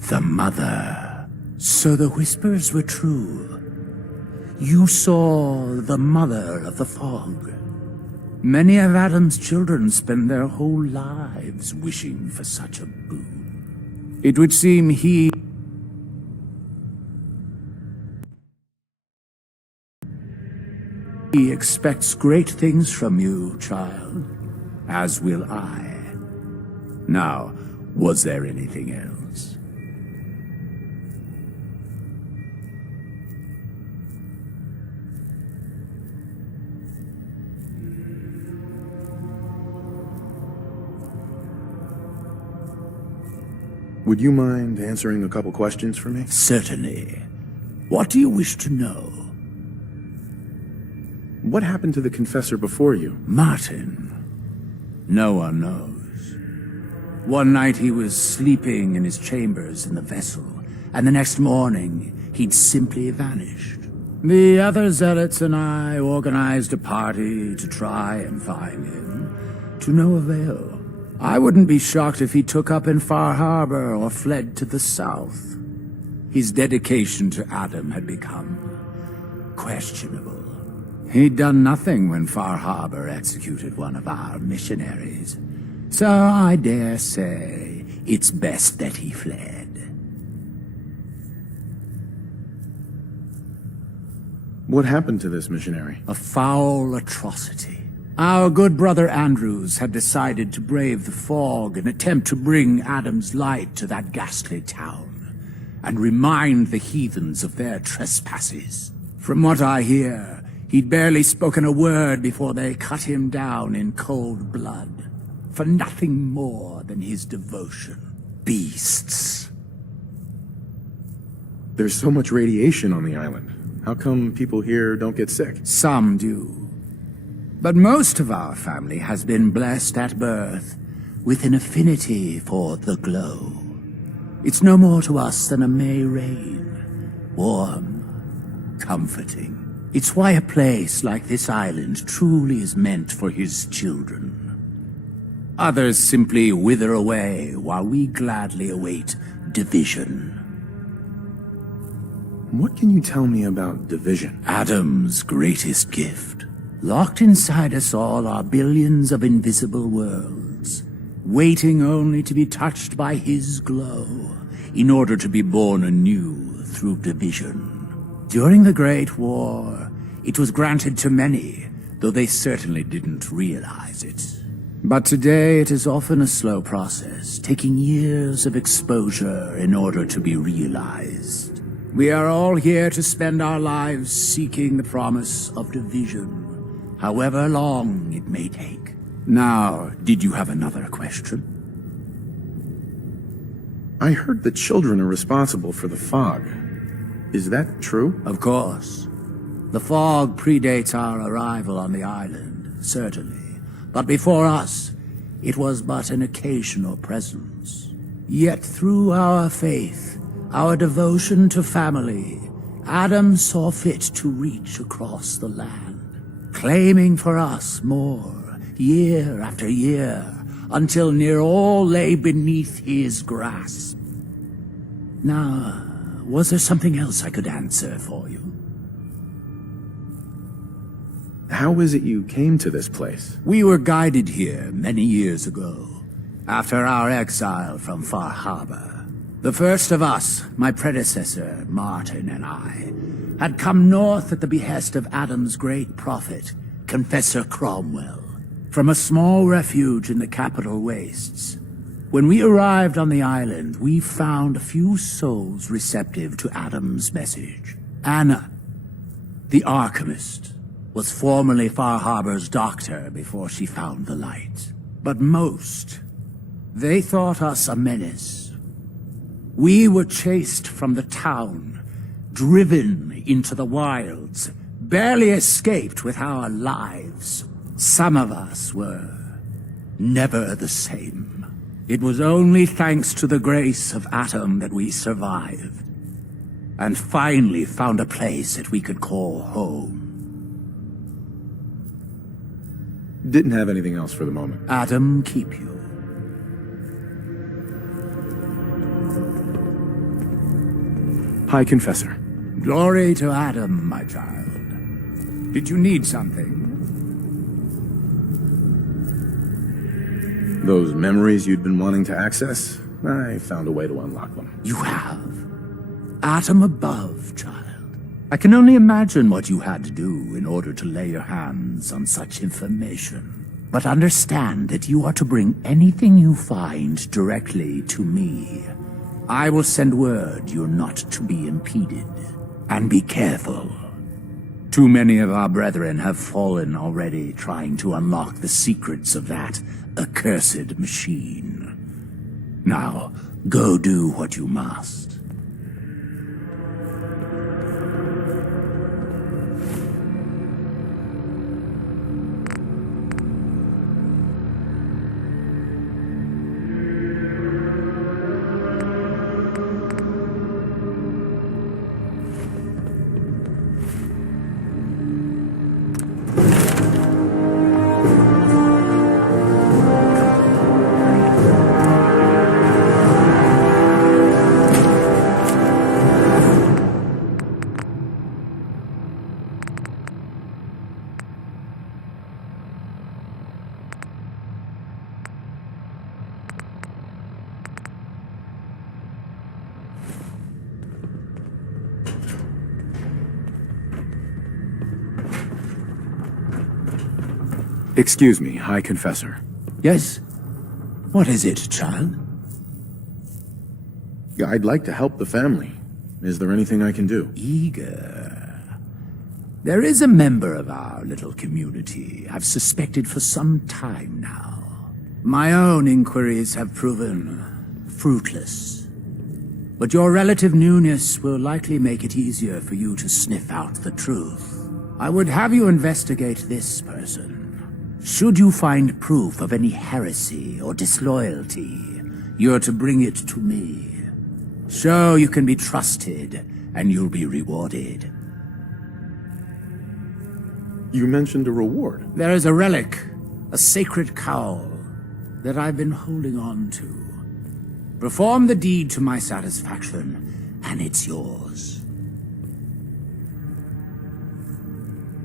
the Mother? So the whispers were true. You saw the Mother of the Fog. Many of Adam's children spend their whole lives wishing for such a boon. It would seem he expects great things from you, child, as will I. Now, was there anything else? Would you mind answering a couple questions for me? Certainly. What do you wish to know? What happened to the Confessor before you? Martin. No one knows. One night he was sleeping in his chambers in the vessel, and the next morning he'd simply vanished. The other zealots and I organized a party to try and find him, to no avail. I wouldn't be shocked if he took up in Far Harbor or fled to the south. His dedication to Adam had become questionable. He'd done nothing when Far Harbor executed one of our missionaries. So I dare say it's best that he fled. What happened to this missionary? A foul atrocity. Our good brother Andrews had decided to brave the fog and attempt to bring Adam's light to that ghastly town, and remind the heathens of their trespasses. From what I hear, he'd barely spoken a word before they cut him down in cold blood, for nothing more than his devotion. Beasts. There's so much radiation on the island. How come people here don't get sick? Some do. But most of our family has been blessed at birth with an affinity for the glow. It's no more to us than a May rain. Warm, comforting. It's why a place like this island truly is meant for his children. Others simply wither away while we gladly await division. What can you tell me about division? Adam's greatest gift. Locked inside us all are billions of invisible worlds, waiting only to be touched by his glow, in order to be born anew through division. During the Great War, it was granted to many, though they certainly didn't realize it. But today it is often a slow process, taking years of exposure in order to be realized. We are all here to spend our lives seeking the promise of division, however long it may take. Now, did you have another question? I heard that children are responsible for the fog. Is that true? Of course. The fog predates our arrival on the island, certainly. But before us, it was but an occasional presence. Yet through our faith, our devotion to family, Adam saw fit to reach across the land, claiming for us more, year after year, until near all lay beneath his grasp. Now, was there something else I could answer for you? How is it you came to this place? We were guided here many years ago, after our exile from Far Harbor. The first of us, my predecessor, Martin, and I, had come north at the behest of Adam's great prophet, Confessor Cromwell, from a small refuge in the capital wastes. When we arrived on the island, we found a few souls receptive to Adam's message. Anna, the alchemist, was formerly Far Harbor's doctor before she found the light. But most, they thought us a menace. We were chased from the town, driven into the wilds, barely escaped with our lives. Some of us were never the same. It was only thanks to the grace of Adam that we survived, and finally found a place that we could call home. Didn't have anything else for the moment. Adam keep you. High Confessor. Glory to Adam, my child. Did you need something? Those memories you'd been wanting to access? I found a way to unlock them. You have. Atom above, child. I can only imagine what you had to do in order to lay your hands on such information. But understand that you are to bring anything you find directly to me. I will send word you're not to be impeded. And be careful. Too many of our brethren have fallen already trying to unlock the secrets of that accursed machine. Now, go do what you must. Excuse me, High Confessor. Yes? What is it, child? I'd like to help the family. Is there anything I can do? Eager. There is a member of our little community I've suspected for some time now. My own inquiries have proven fruitless. But your relative newness will likely make it easier for you to sniff out the truth. I would have you investigate this person. Should you find proof of any heresy or disloyalty, you're to bring it to me. Show you can be trusted, and you'll be rewarded. You mentioned a reward. There is a relic, a sacred cowl, that I've been holding on to. Perform the deed to my satisfaction, and it's yours.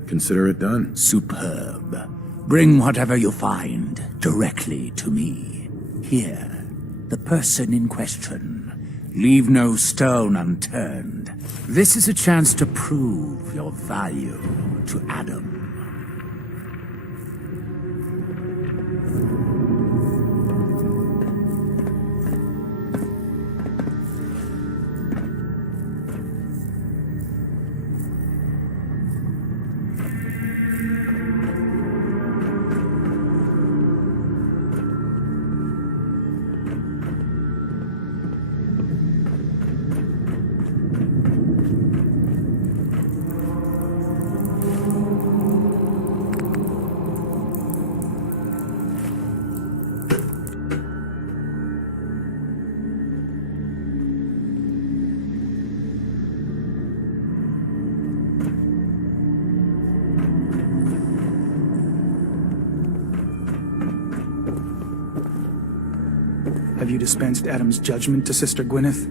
Consider it done. Superb. Bring whatever you find directly to me. Here, the person in question. Leave no stone unturned. This is a chance to prove your value to Adam. Have you dispensed Adam's judgment to Sister Gwyneth?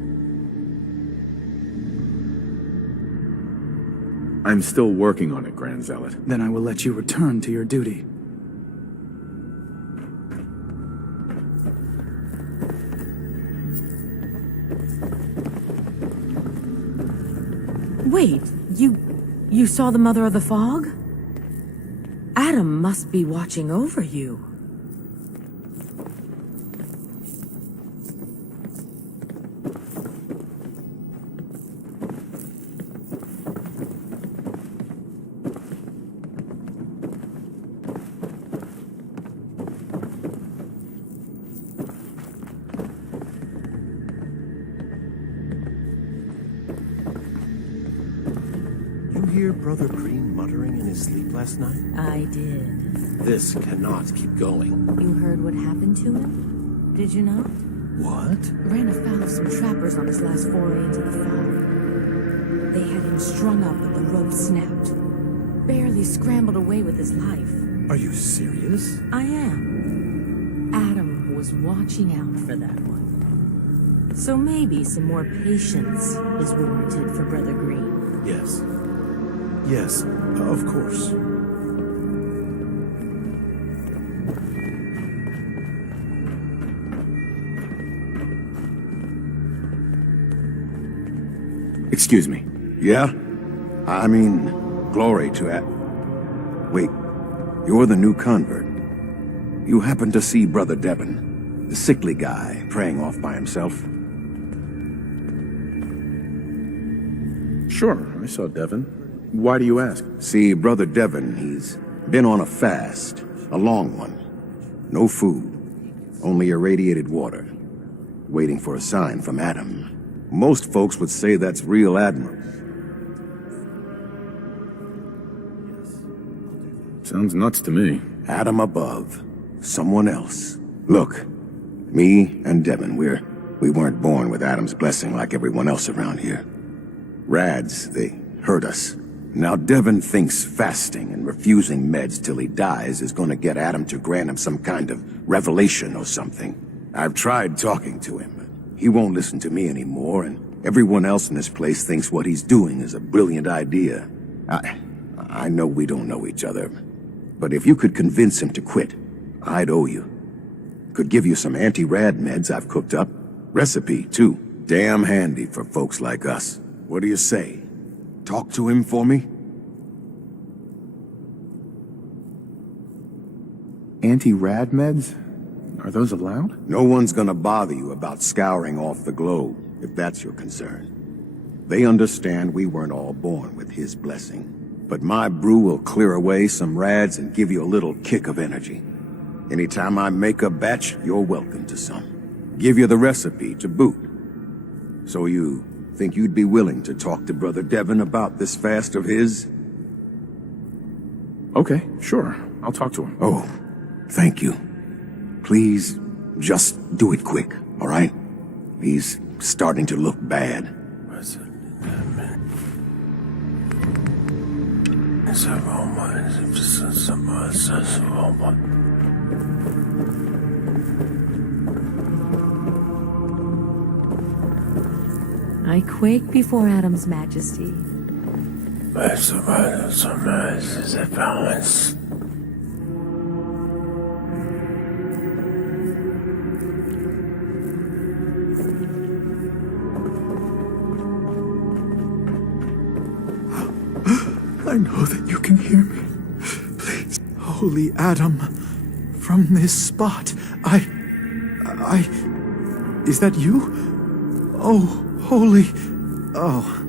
I'm still working on it, Grand Zealot. Then I will let you return to your duty. Wait, you saw the Mother of the Fog? Adam must be watching over you. You hear Brother Green muttering in his sleep last night? I did. This cannot keep going. You heard what happened to him? Did you not? What? Ran afoul of some trappers on his last foray into the fog. They had him strung up and the rope snapped. Barely scrambled away with his life. Are you serious? I am. Adam was watching out for that one. So maybe some more patience is warranted for Brother Green. Yes. Yes, of course. Excuse me. Yeah? I mean, glory to it. Wait, you're the new convert. You happen to see Brother Devon, the sickly guy praying off by himself? Sure, I saw Devon. Why do you ask? See, Brother Devon, he's been on a fast, a long one. No food, only irradiated water, waiting for a sign from Adam. Most folks would say that's real admirable. Sounds nuts to me. Adam above, someone else. Look, me and Devon, we weren't born with Adam's blessing like everyone else around here. Rads, they hurt us. Now Devon thinks fasting and refusing meds till he dies is gonna get Adam to grant him some kind of revelation or something. I've tried talking to him, but he won't listen to me anymore, and everyone else in this place thinks what he's doing is a brilliant idea. I know we don't know each other, but if you could convince him to quit, I'd owe you. Could give you some anti-rad meds I've cooked up. Recipe, too. Damn handy for folks like us. What do you say? Talk to him for me? Anti-rad meds? Are those allowed? No one's gonna bother you about scouring off the globe, if that's your concern. They understand we weren't all born with his blessing. But my brew will clear away some rads and give you a little kick of energy. Anytime I make a batch, you're welcome to some. Give you the recipe to boot. So you think you'd be willing to talk to Brother Devon about this fast of his? Okay, sure. I'll talk to him. Oh, thank you. Please, just do it quick, all right? He's starting to look bad. I quake before Adam's majesty. I know that you can hear me. Please, Holy Adam, from this spot, Is that you? Oh, Holy... Oh...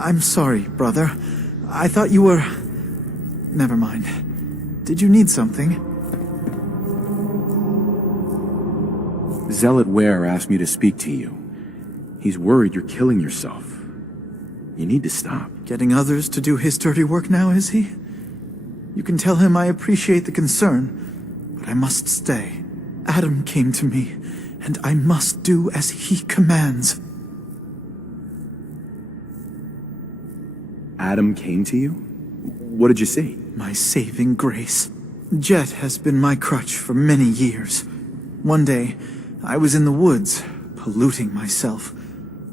I'm sorry, brother. I thought you were... Never mind. Did you need something? Zealot Ware asked me to speak to you. He's worried you're killing yourself. You need to stop. Getting others to do his dirty work now, is he? You can tell him I appreciate the concern, but I must stay. Adam came to me, and I must do as he commands. Adam came to you? What did you see? My saving grace. Jet has been my crutch for many years. One day, I was in the woods, polluting myself,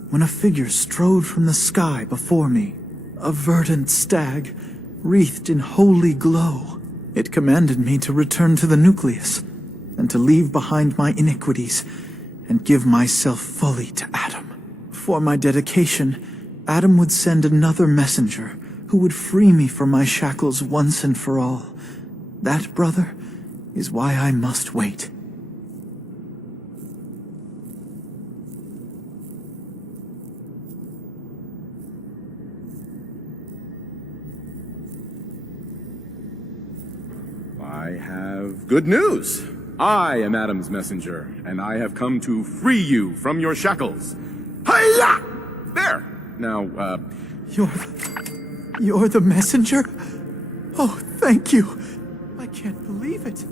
when a figure strode from the sky before me. A verdant stag, wreathed in holy glow. It commanded me to return to the nucleus, and to leave behind my iniquities, and give myself fully to Adam. For my dedication, Adam would send another messenger, who would free me from my shackles once and for all. That, brother, is why I must wait. I have good news. I am Adam's messenger, and I have come to free you from your shackles. Hiya! There! Now, You're the messenger? Oh, thank you. I can't believe it.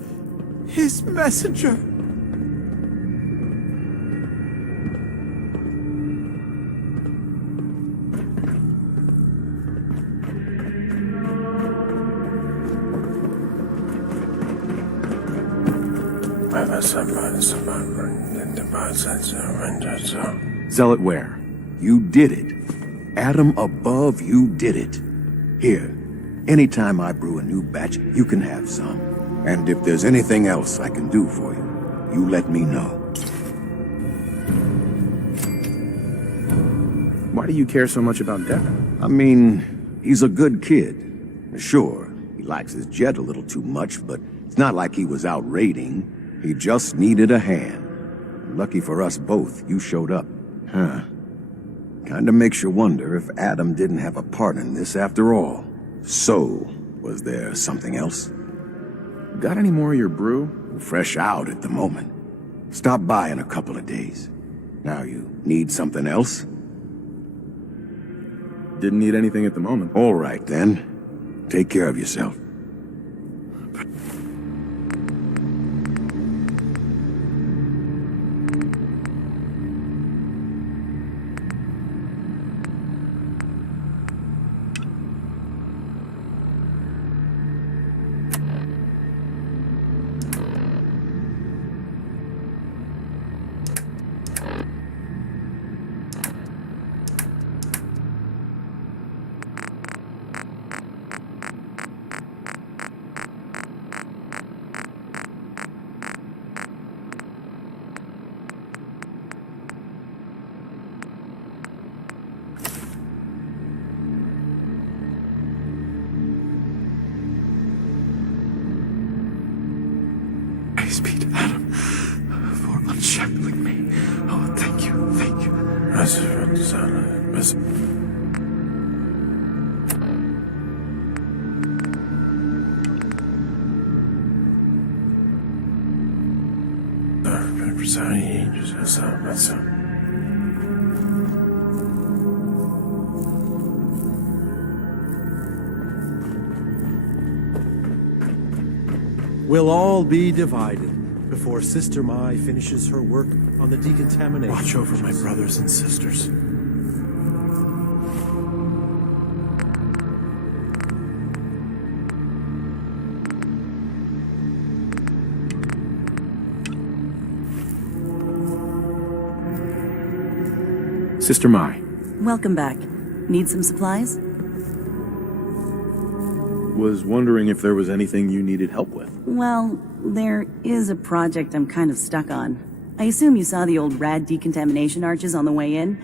His messenger. Zealot where? You did it. Adam above, you did it. Here, anytime I brew a new batch, you can have some. And if there's anything else I can do for you, you let me know. why do you care so much about Devin? I mean, he's a good kid. Sure, he likes his jet a little too much, but it's not like he was out raiding. He just needed a hand. Lucky for us both, you showed up. Huh. Kinda makes you wonder if Adam didn't have a part in this after all. So, was there something else? Got any more of your brew? Fresh out at the moment. Stop by in a couple of days. Now you need something else? Didn't need anything at the moment. All right, then. Take care of yourself. Praise be to Adam for unshackling me. Oh, thank you, thank you. We'll all be divided before Sister Mai finishes her work on the decontamination. Watch over my brothers and sisters. Sister Mai. Welcome back. Need some supplies? Was wondering if there was anything you needed help with. Well, there is a project I'm kind of stuck on. I assume you saw the old rad decontamination arches on the way in.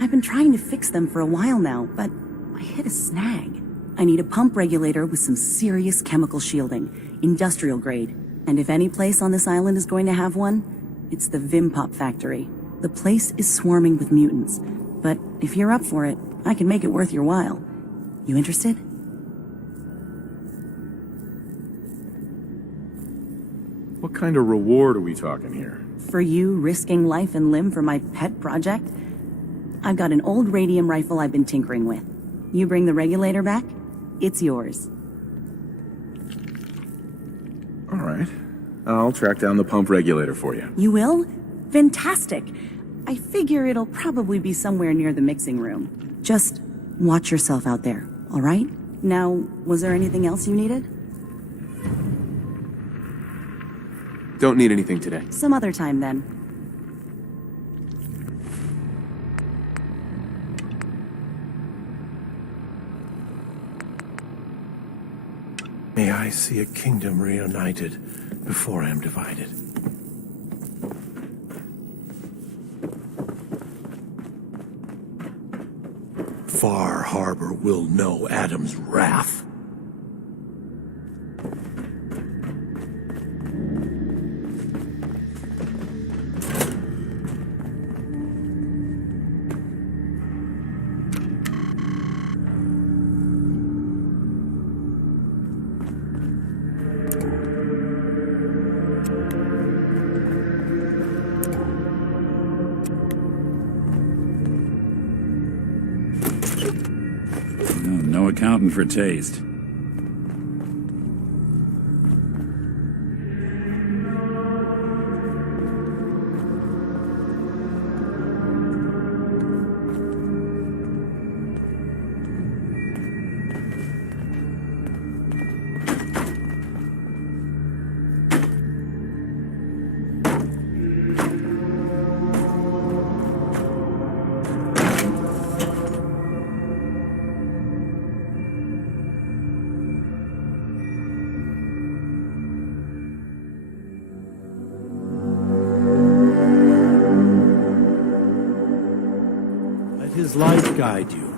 I've been trying to fix them for a while now, but I hit a snag. I need a pump regulator with some serious chemical shielding, industrial grade. And if any place on this island is going to have one, it's the Vimpop factory. The place is swarming with mutants, but if you're up for it, I can make it worth your while. You interested? What kind of reward are we talking here? For you risking life and limb for my pet project? I've got an old radium rifle I've been tinkering with. You bring the regulator back, it's yours. All right. I'll track down the pump regulator for you. You will? Fantastic. I figure it'll probably be somewhere near the mixing room. Just watch yourself out there, all right? Now, was there anything else you needed? Don't need anything today. Some other time, then. May I see a kingdom reunited before I am divided. Far Harbor will know Adam's wrath. No accountant for taste. His light guide you.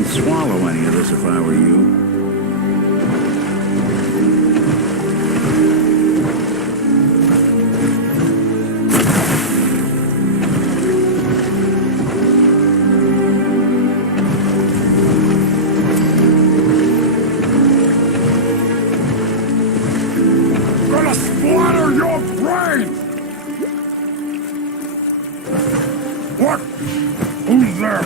wouldn't swallow any of this if I were you. Gonna splatter your brain! What? Who's there?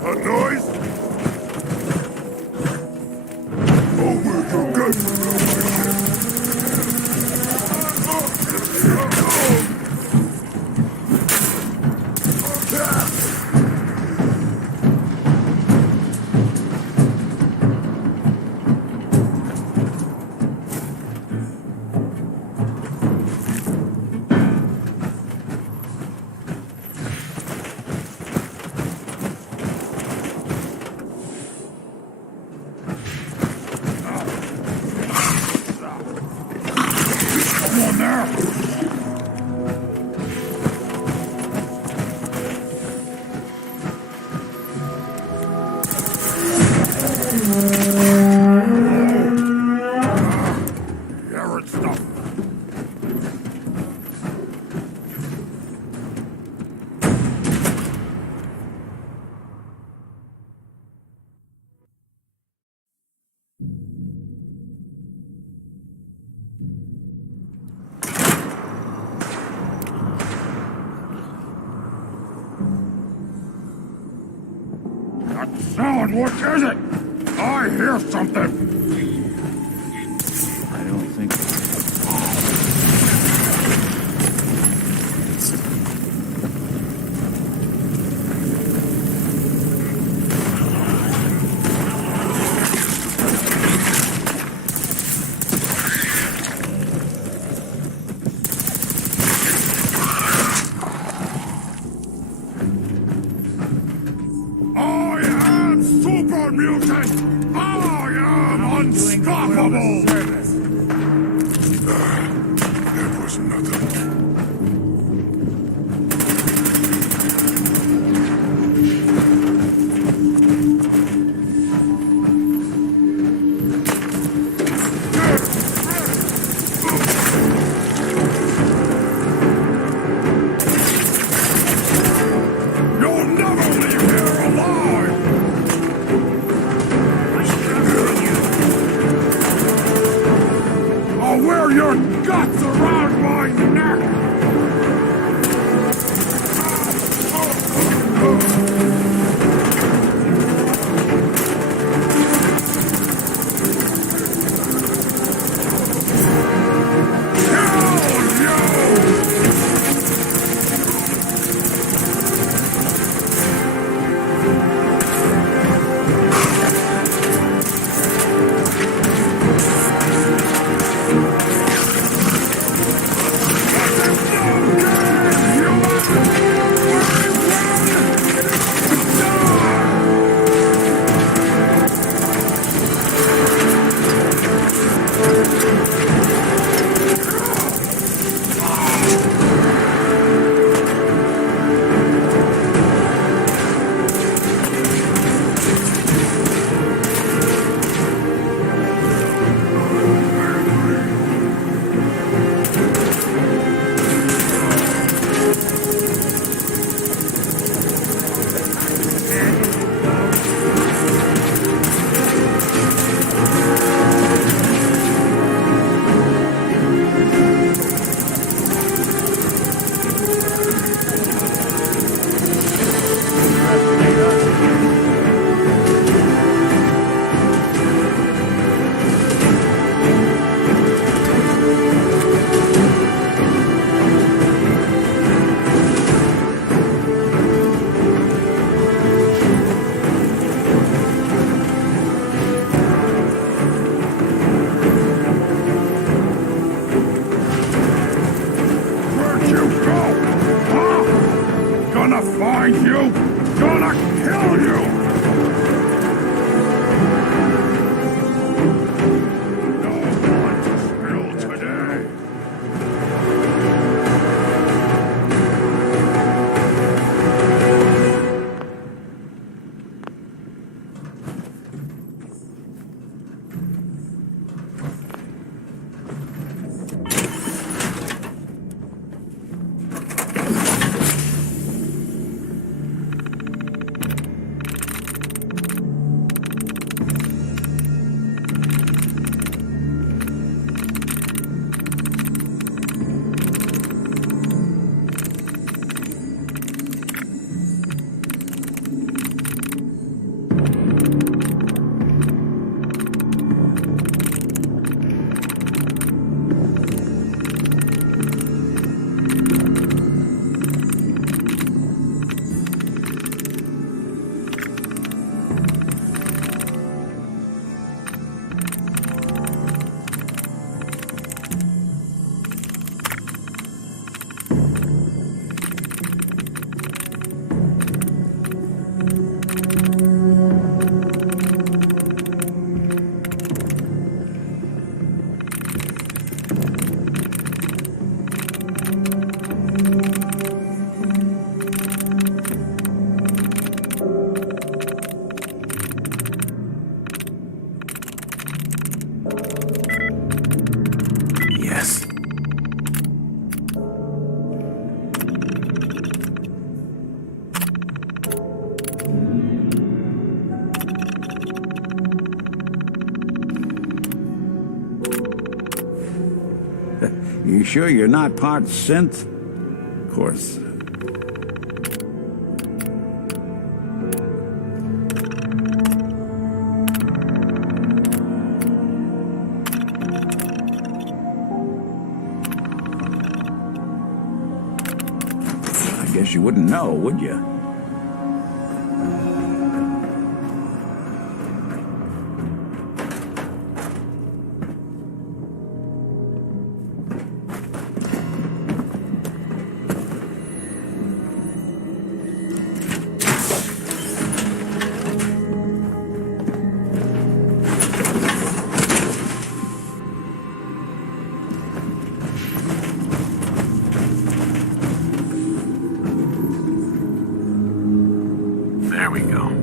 A noise? Oh, where'd you get Come on there! Carrot stuff. That sound, what is it? I hear something. I don't think... I am super mutant! I am unstoppable! That was nothing. You'll never leave here alive! I'll wear your guts around my neck! Kill you! find you, gonna kill you! You sure you're not part synth? Of course. I guess you wouldn't know, would you? There we go.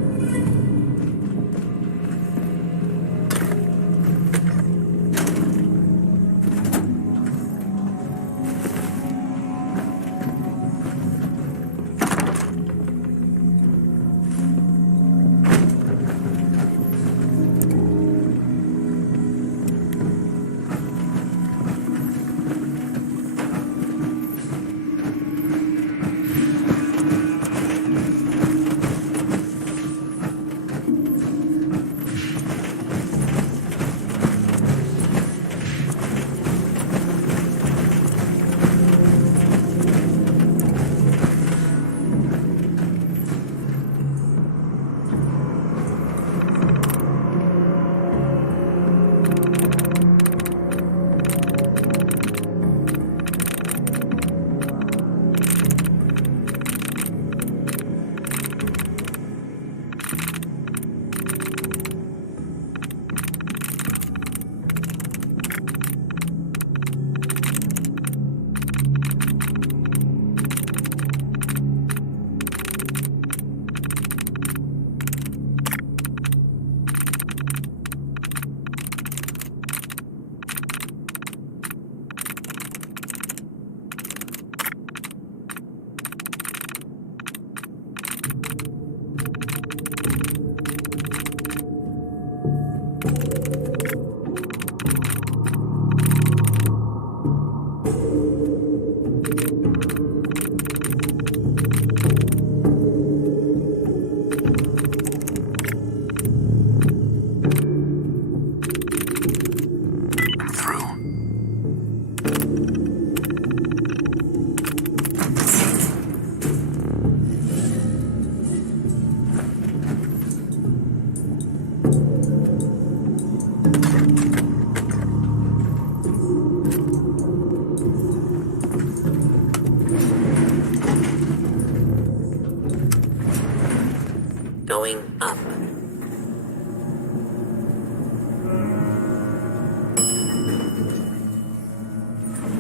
Going up.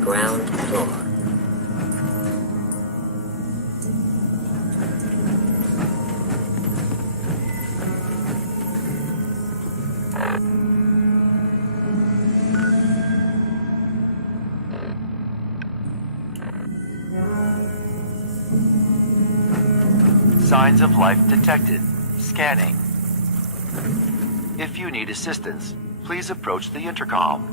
Ground floor. Signs of life detected. Scanning. If you need assistance, please approach the intercom.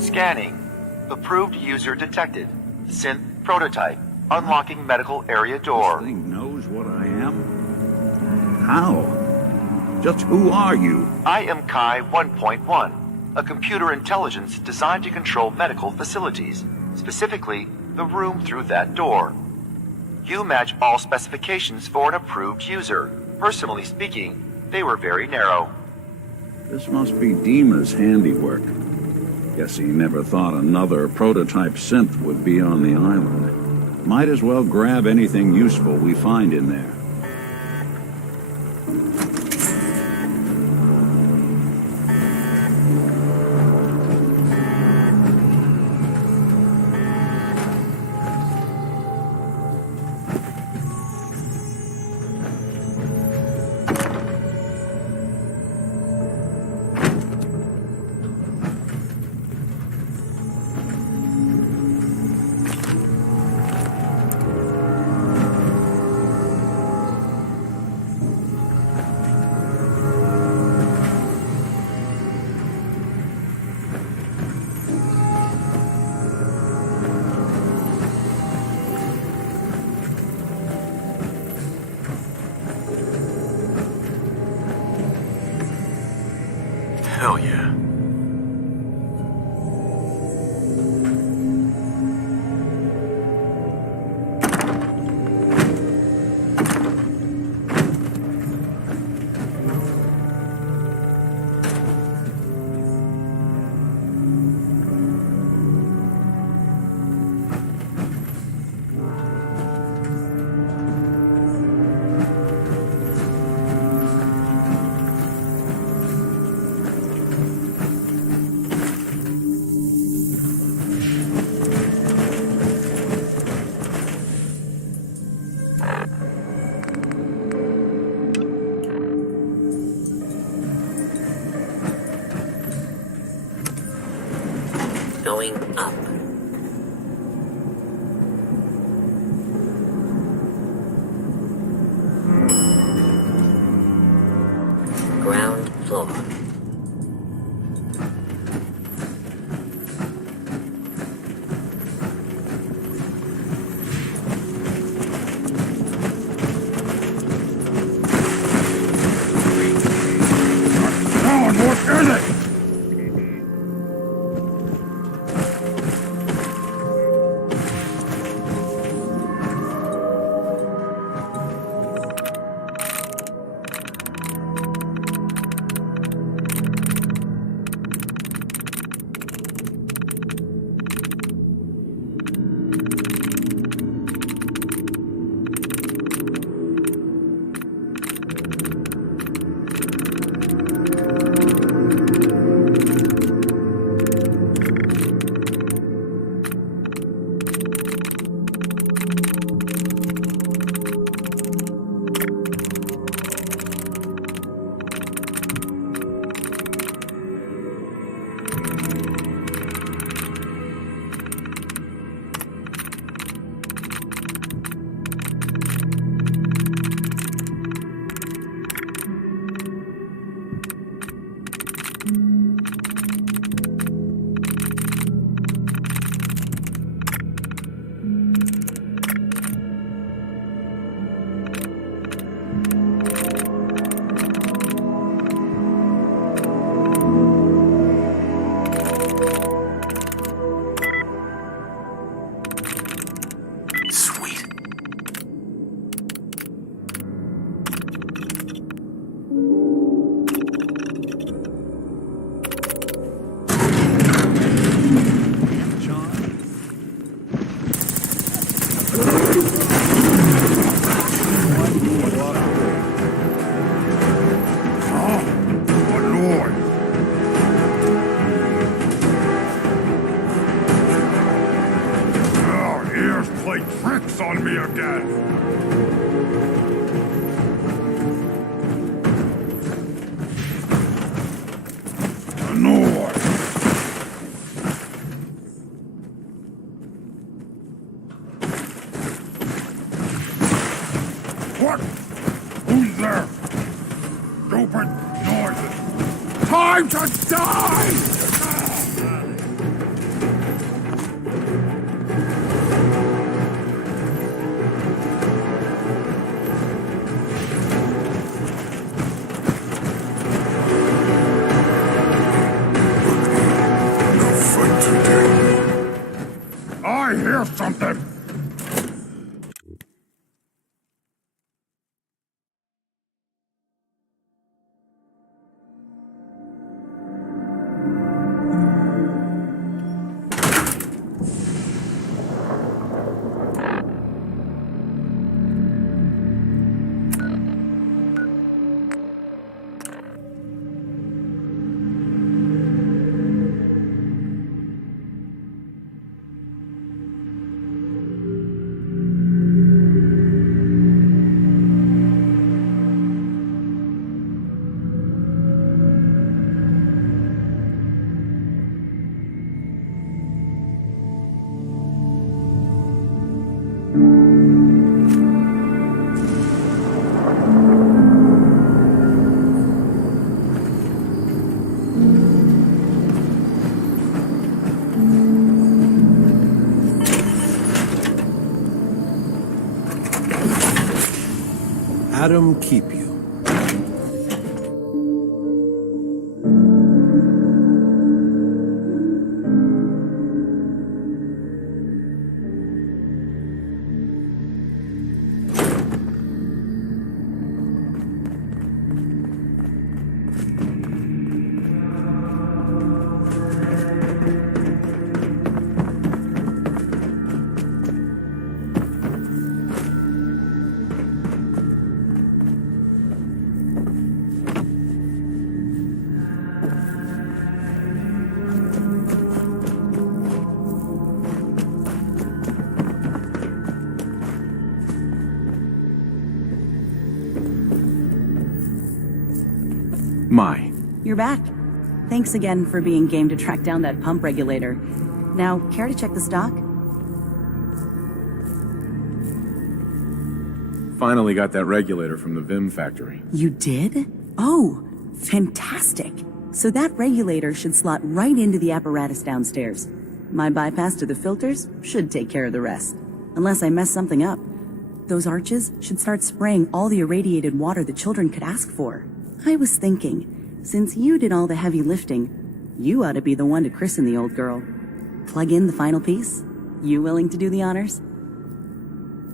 Scanning. Approved user detected. Synth prototype. Unlocking medical area door. This thing knows what I am? How? Just who are you? I am Kai 1.1, a computer intelligence designed to control medical facilities, specifically the room through that door. You match all specifications for an approved user. Personally speaking, they were very narrow. This must be Dima's handiwork. Guess he never thought another prototype synth would be on the island. Might as well grab anything useful we find in there. Hell yeah. Going up. Ground floor. What is it? tricks on me again! Annoyed! What? Who's there? Stupid noises! Time to die! I hear something! Adam keep you. My. You're back. Thanks again for being game to track down that pump regulator. Now, care to check the stock? Finally got that regulator from the Vim factory. You did? Oh, fantastic. So that regulator should slot right into the apparatus downstairs. My bypass to the filters should take care of the rest. Unless I mess something up. Those arches should start spraying all the irradiated water the children could ask for. I was thinking, since you did all the heavy lifting, you ought to be the one to christen the old girl. Plug in the final piece? You willing to do the honors?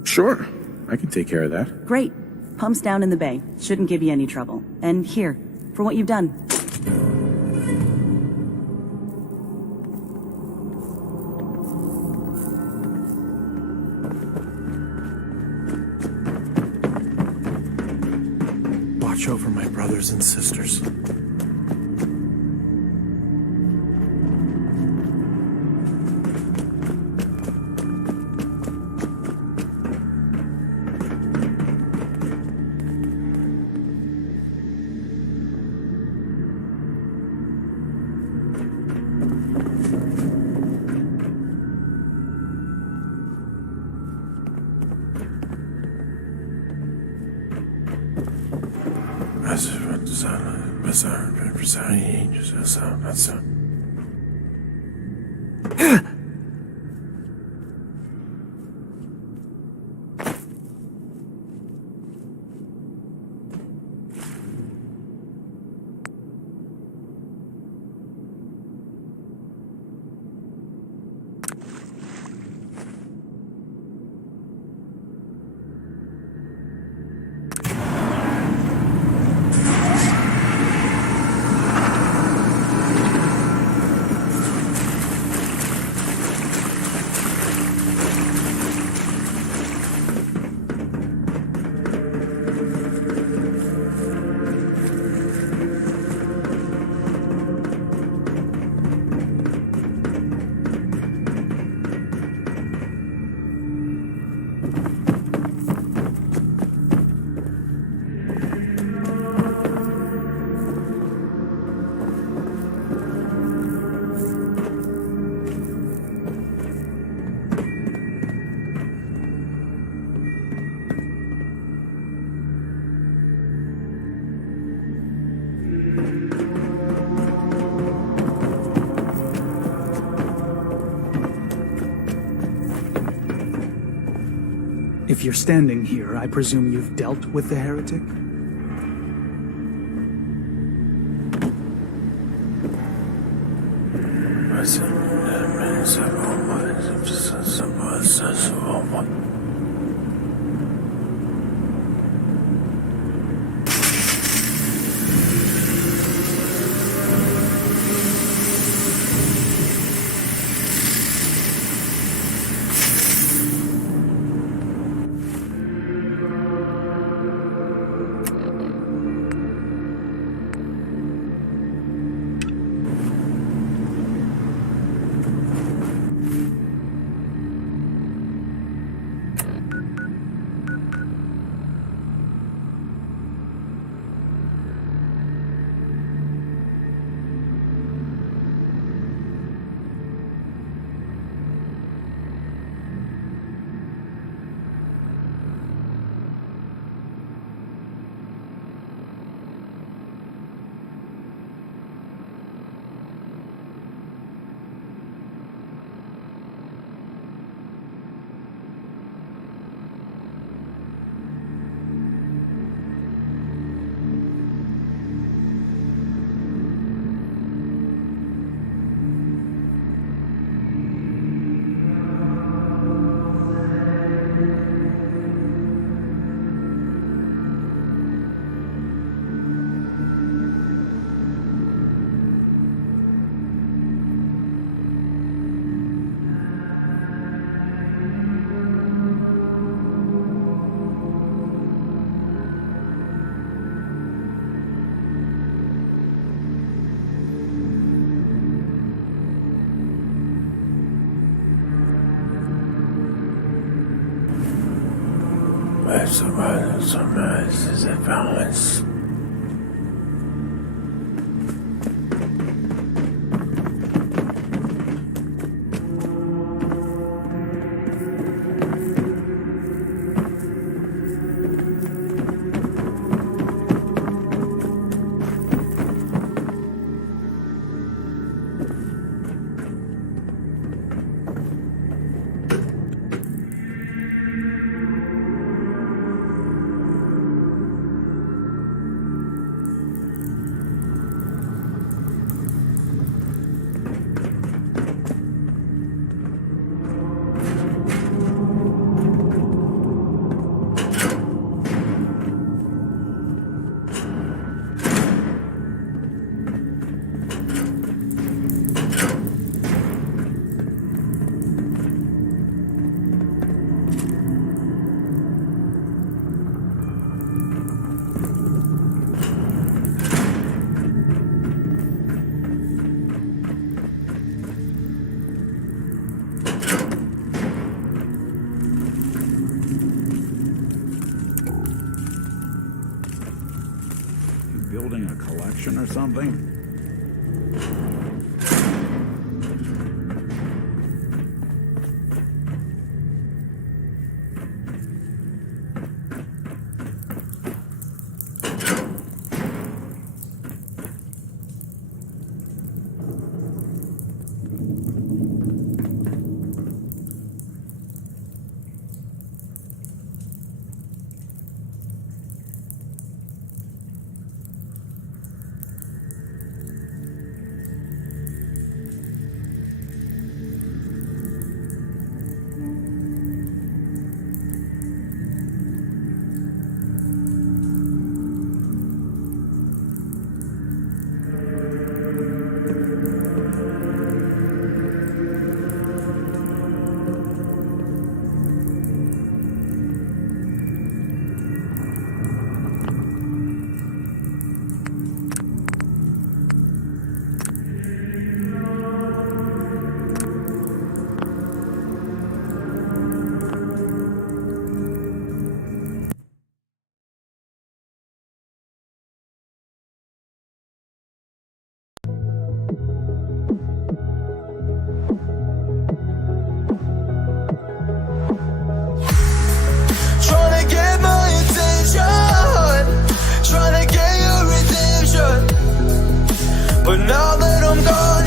Sure, I can take care of that. Great. Pumps down in the bay. Shouldn't give you any trouble. And here, for what you've done. Watch over my brothers and sisters. If you're standing here, I presume you've dealt with the heretic? potion or something? Trying to get my attention, trying to get your redemption, but now that I'm gone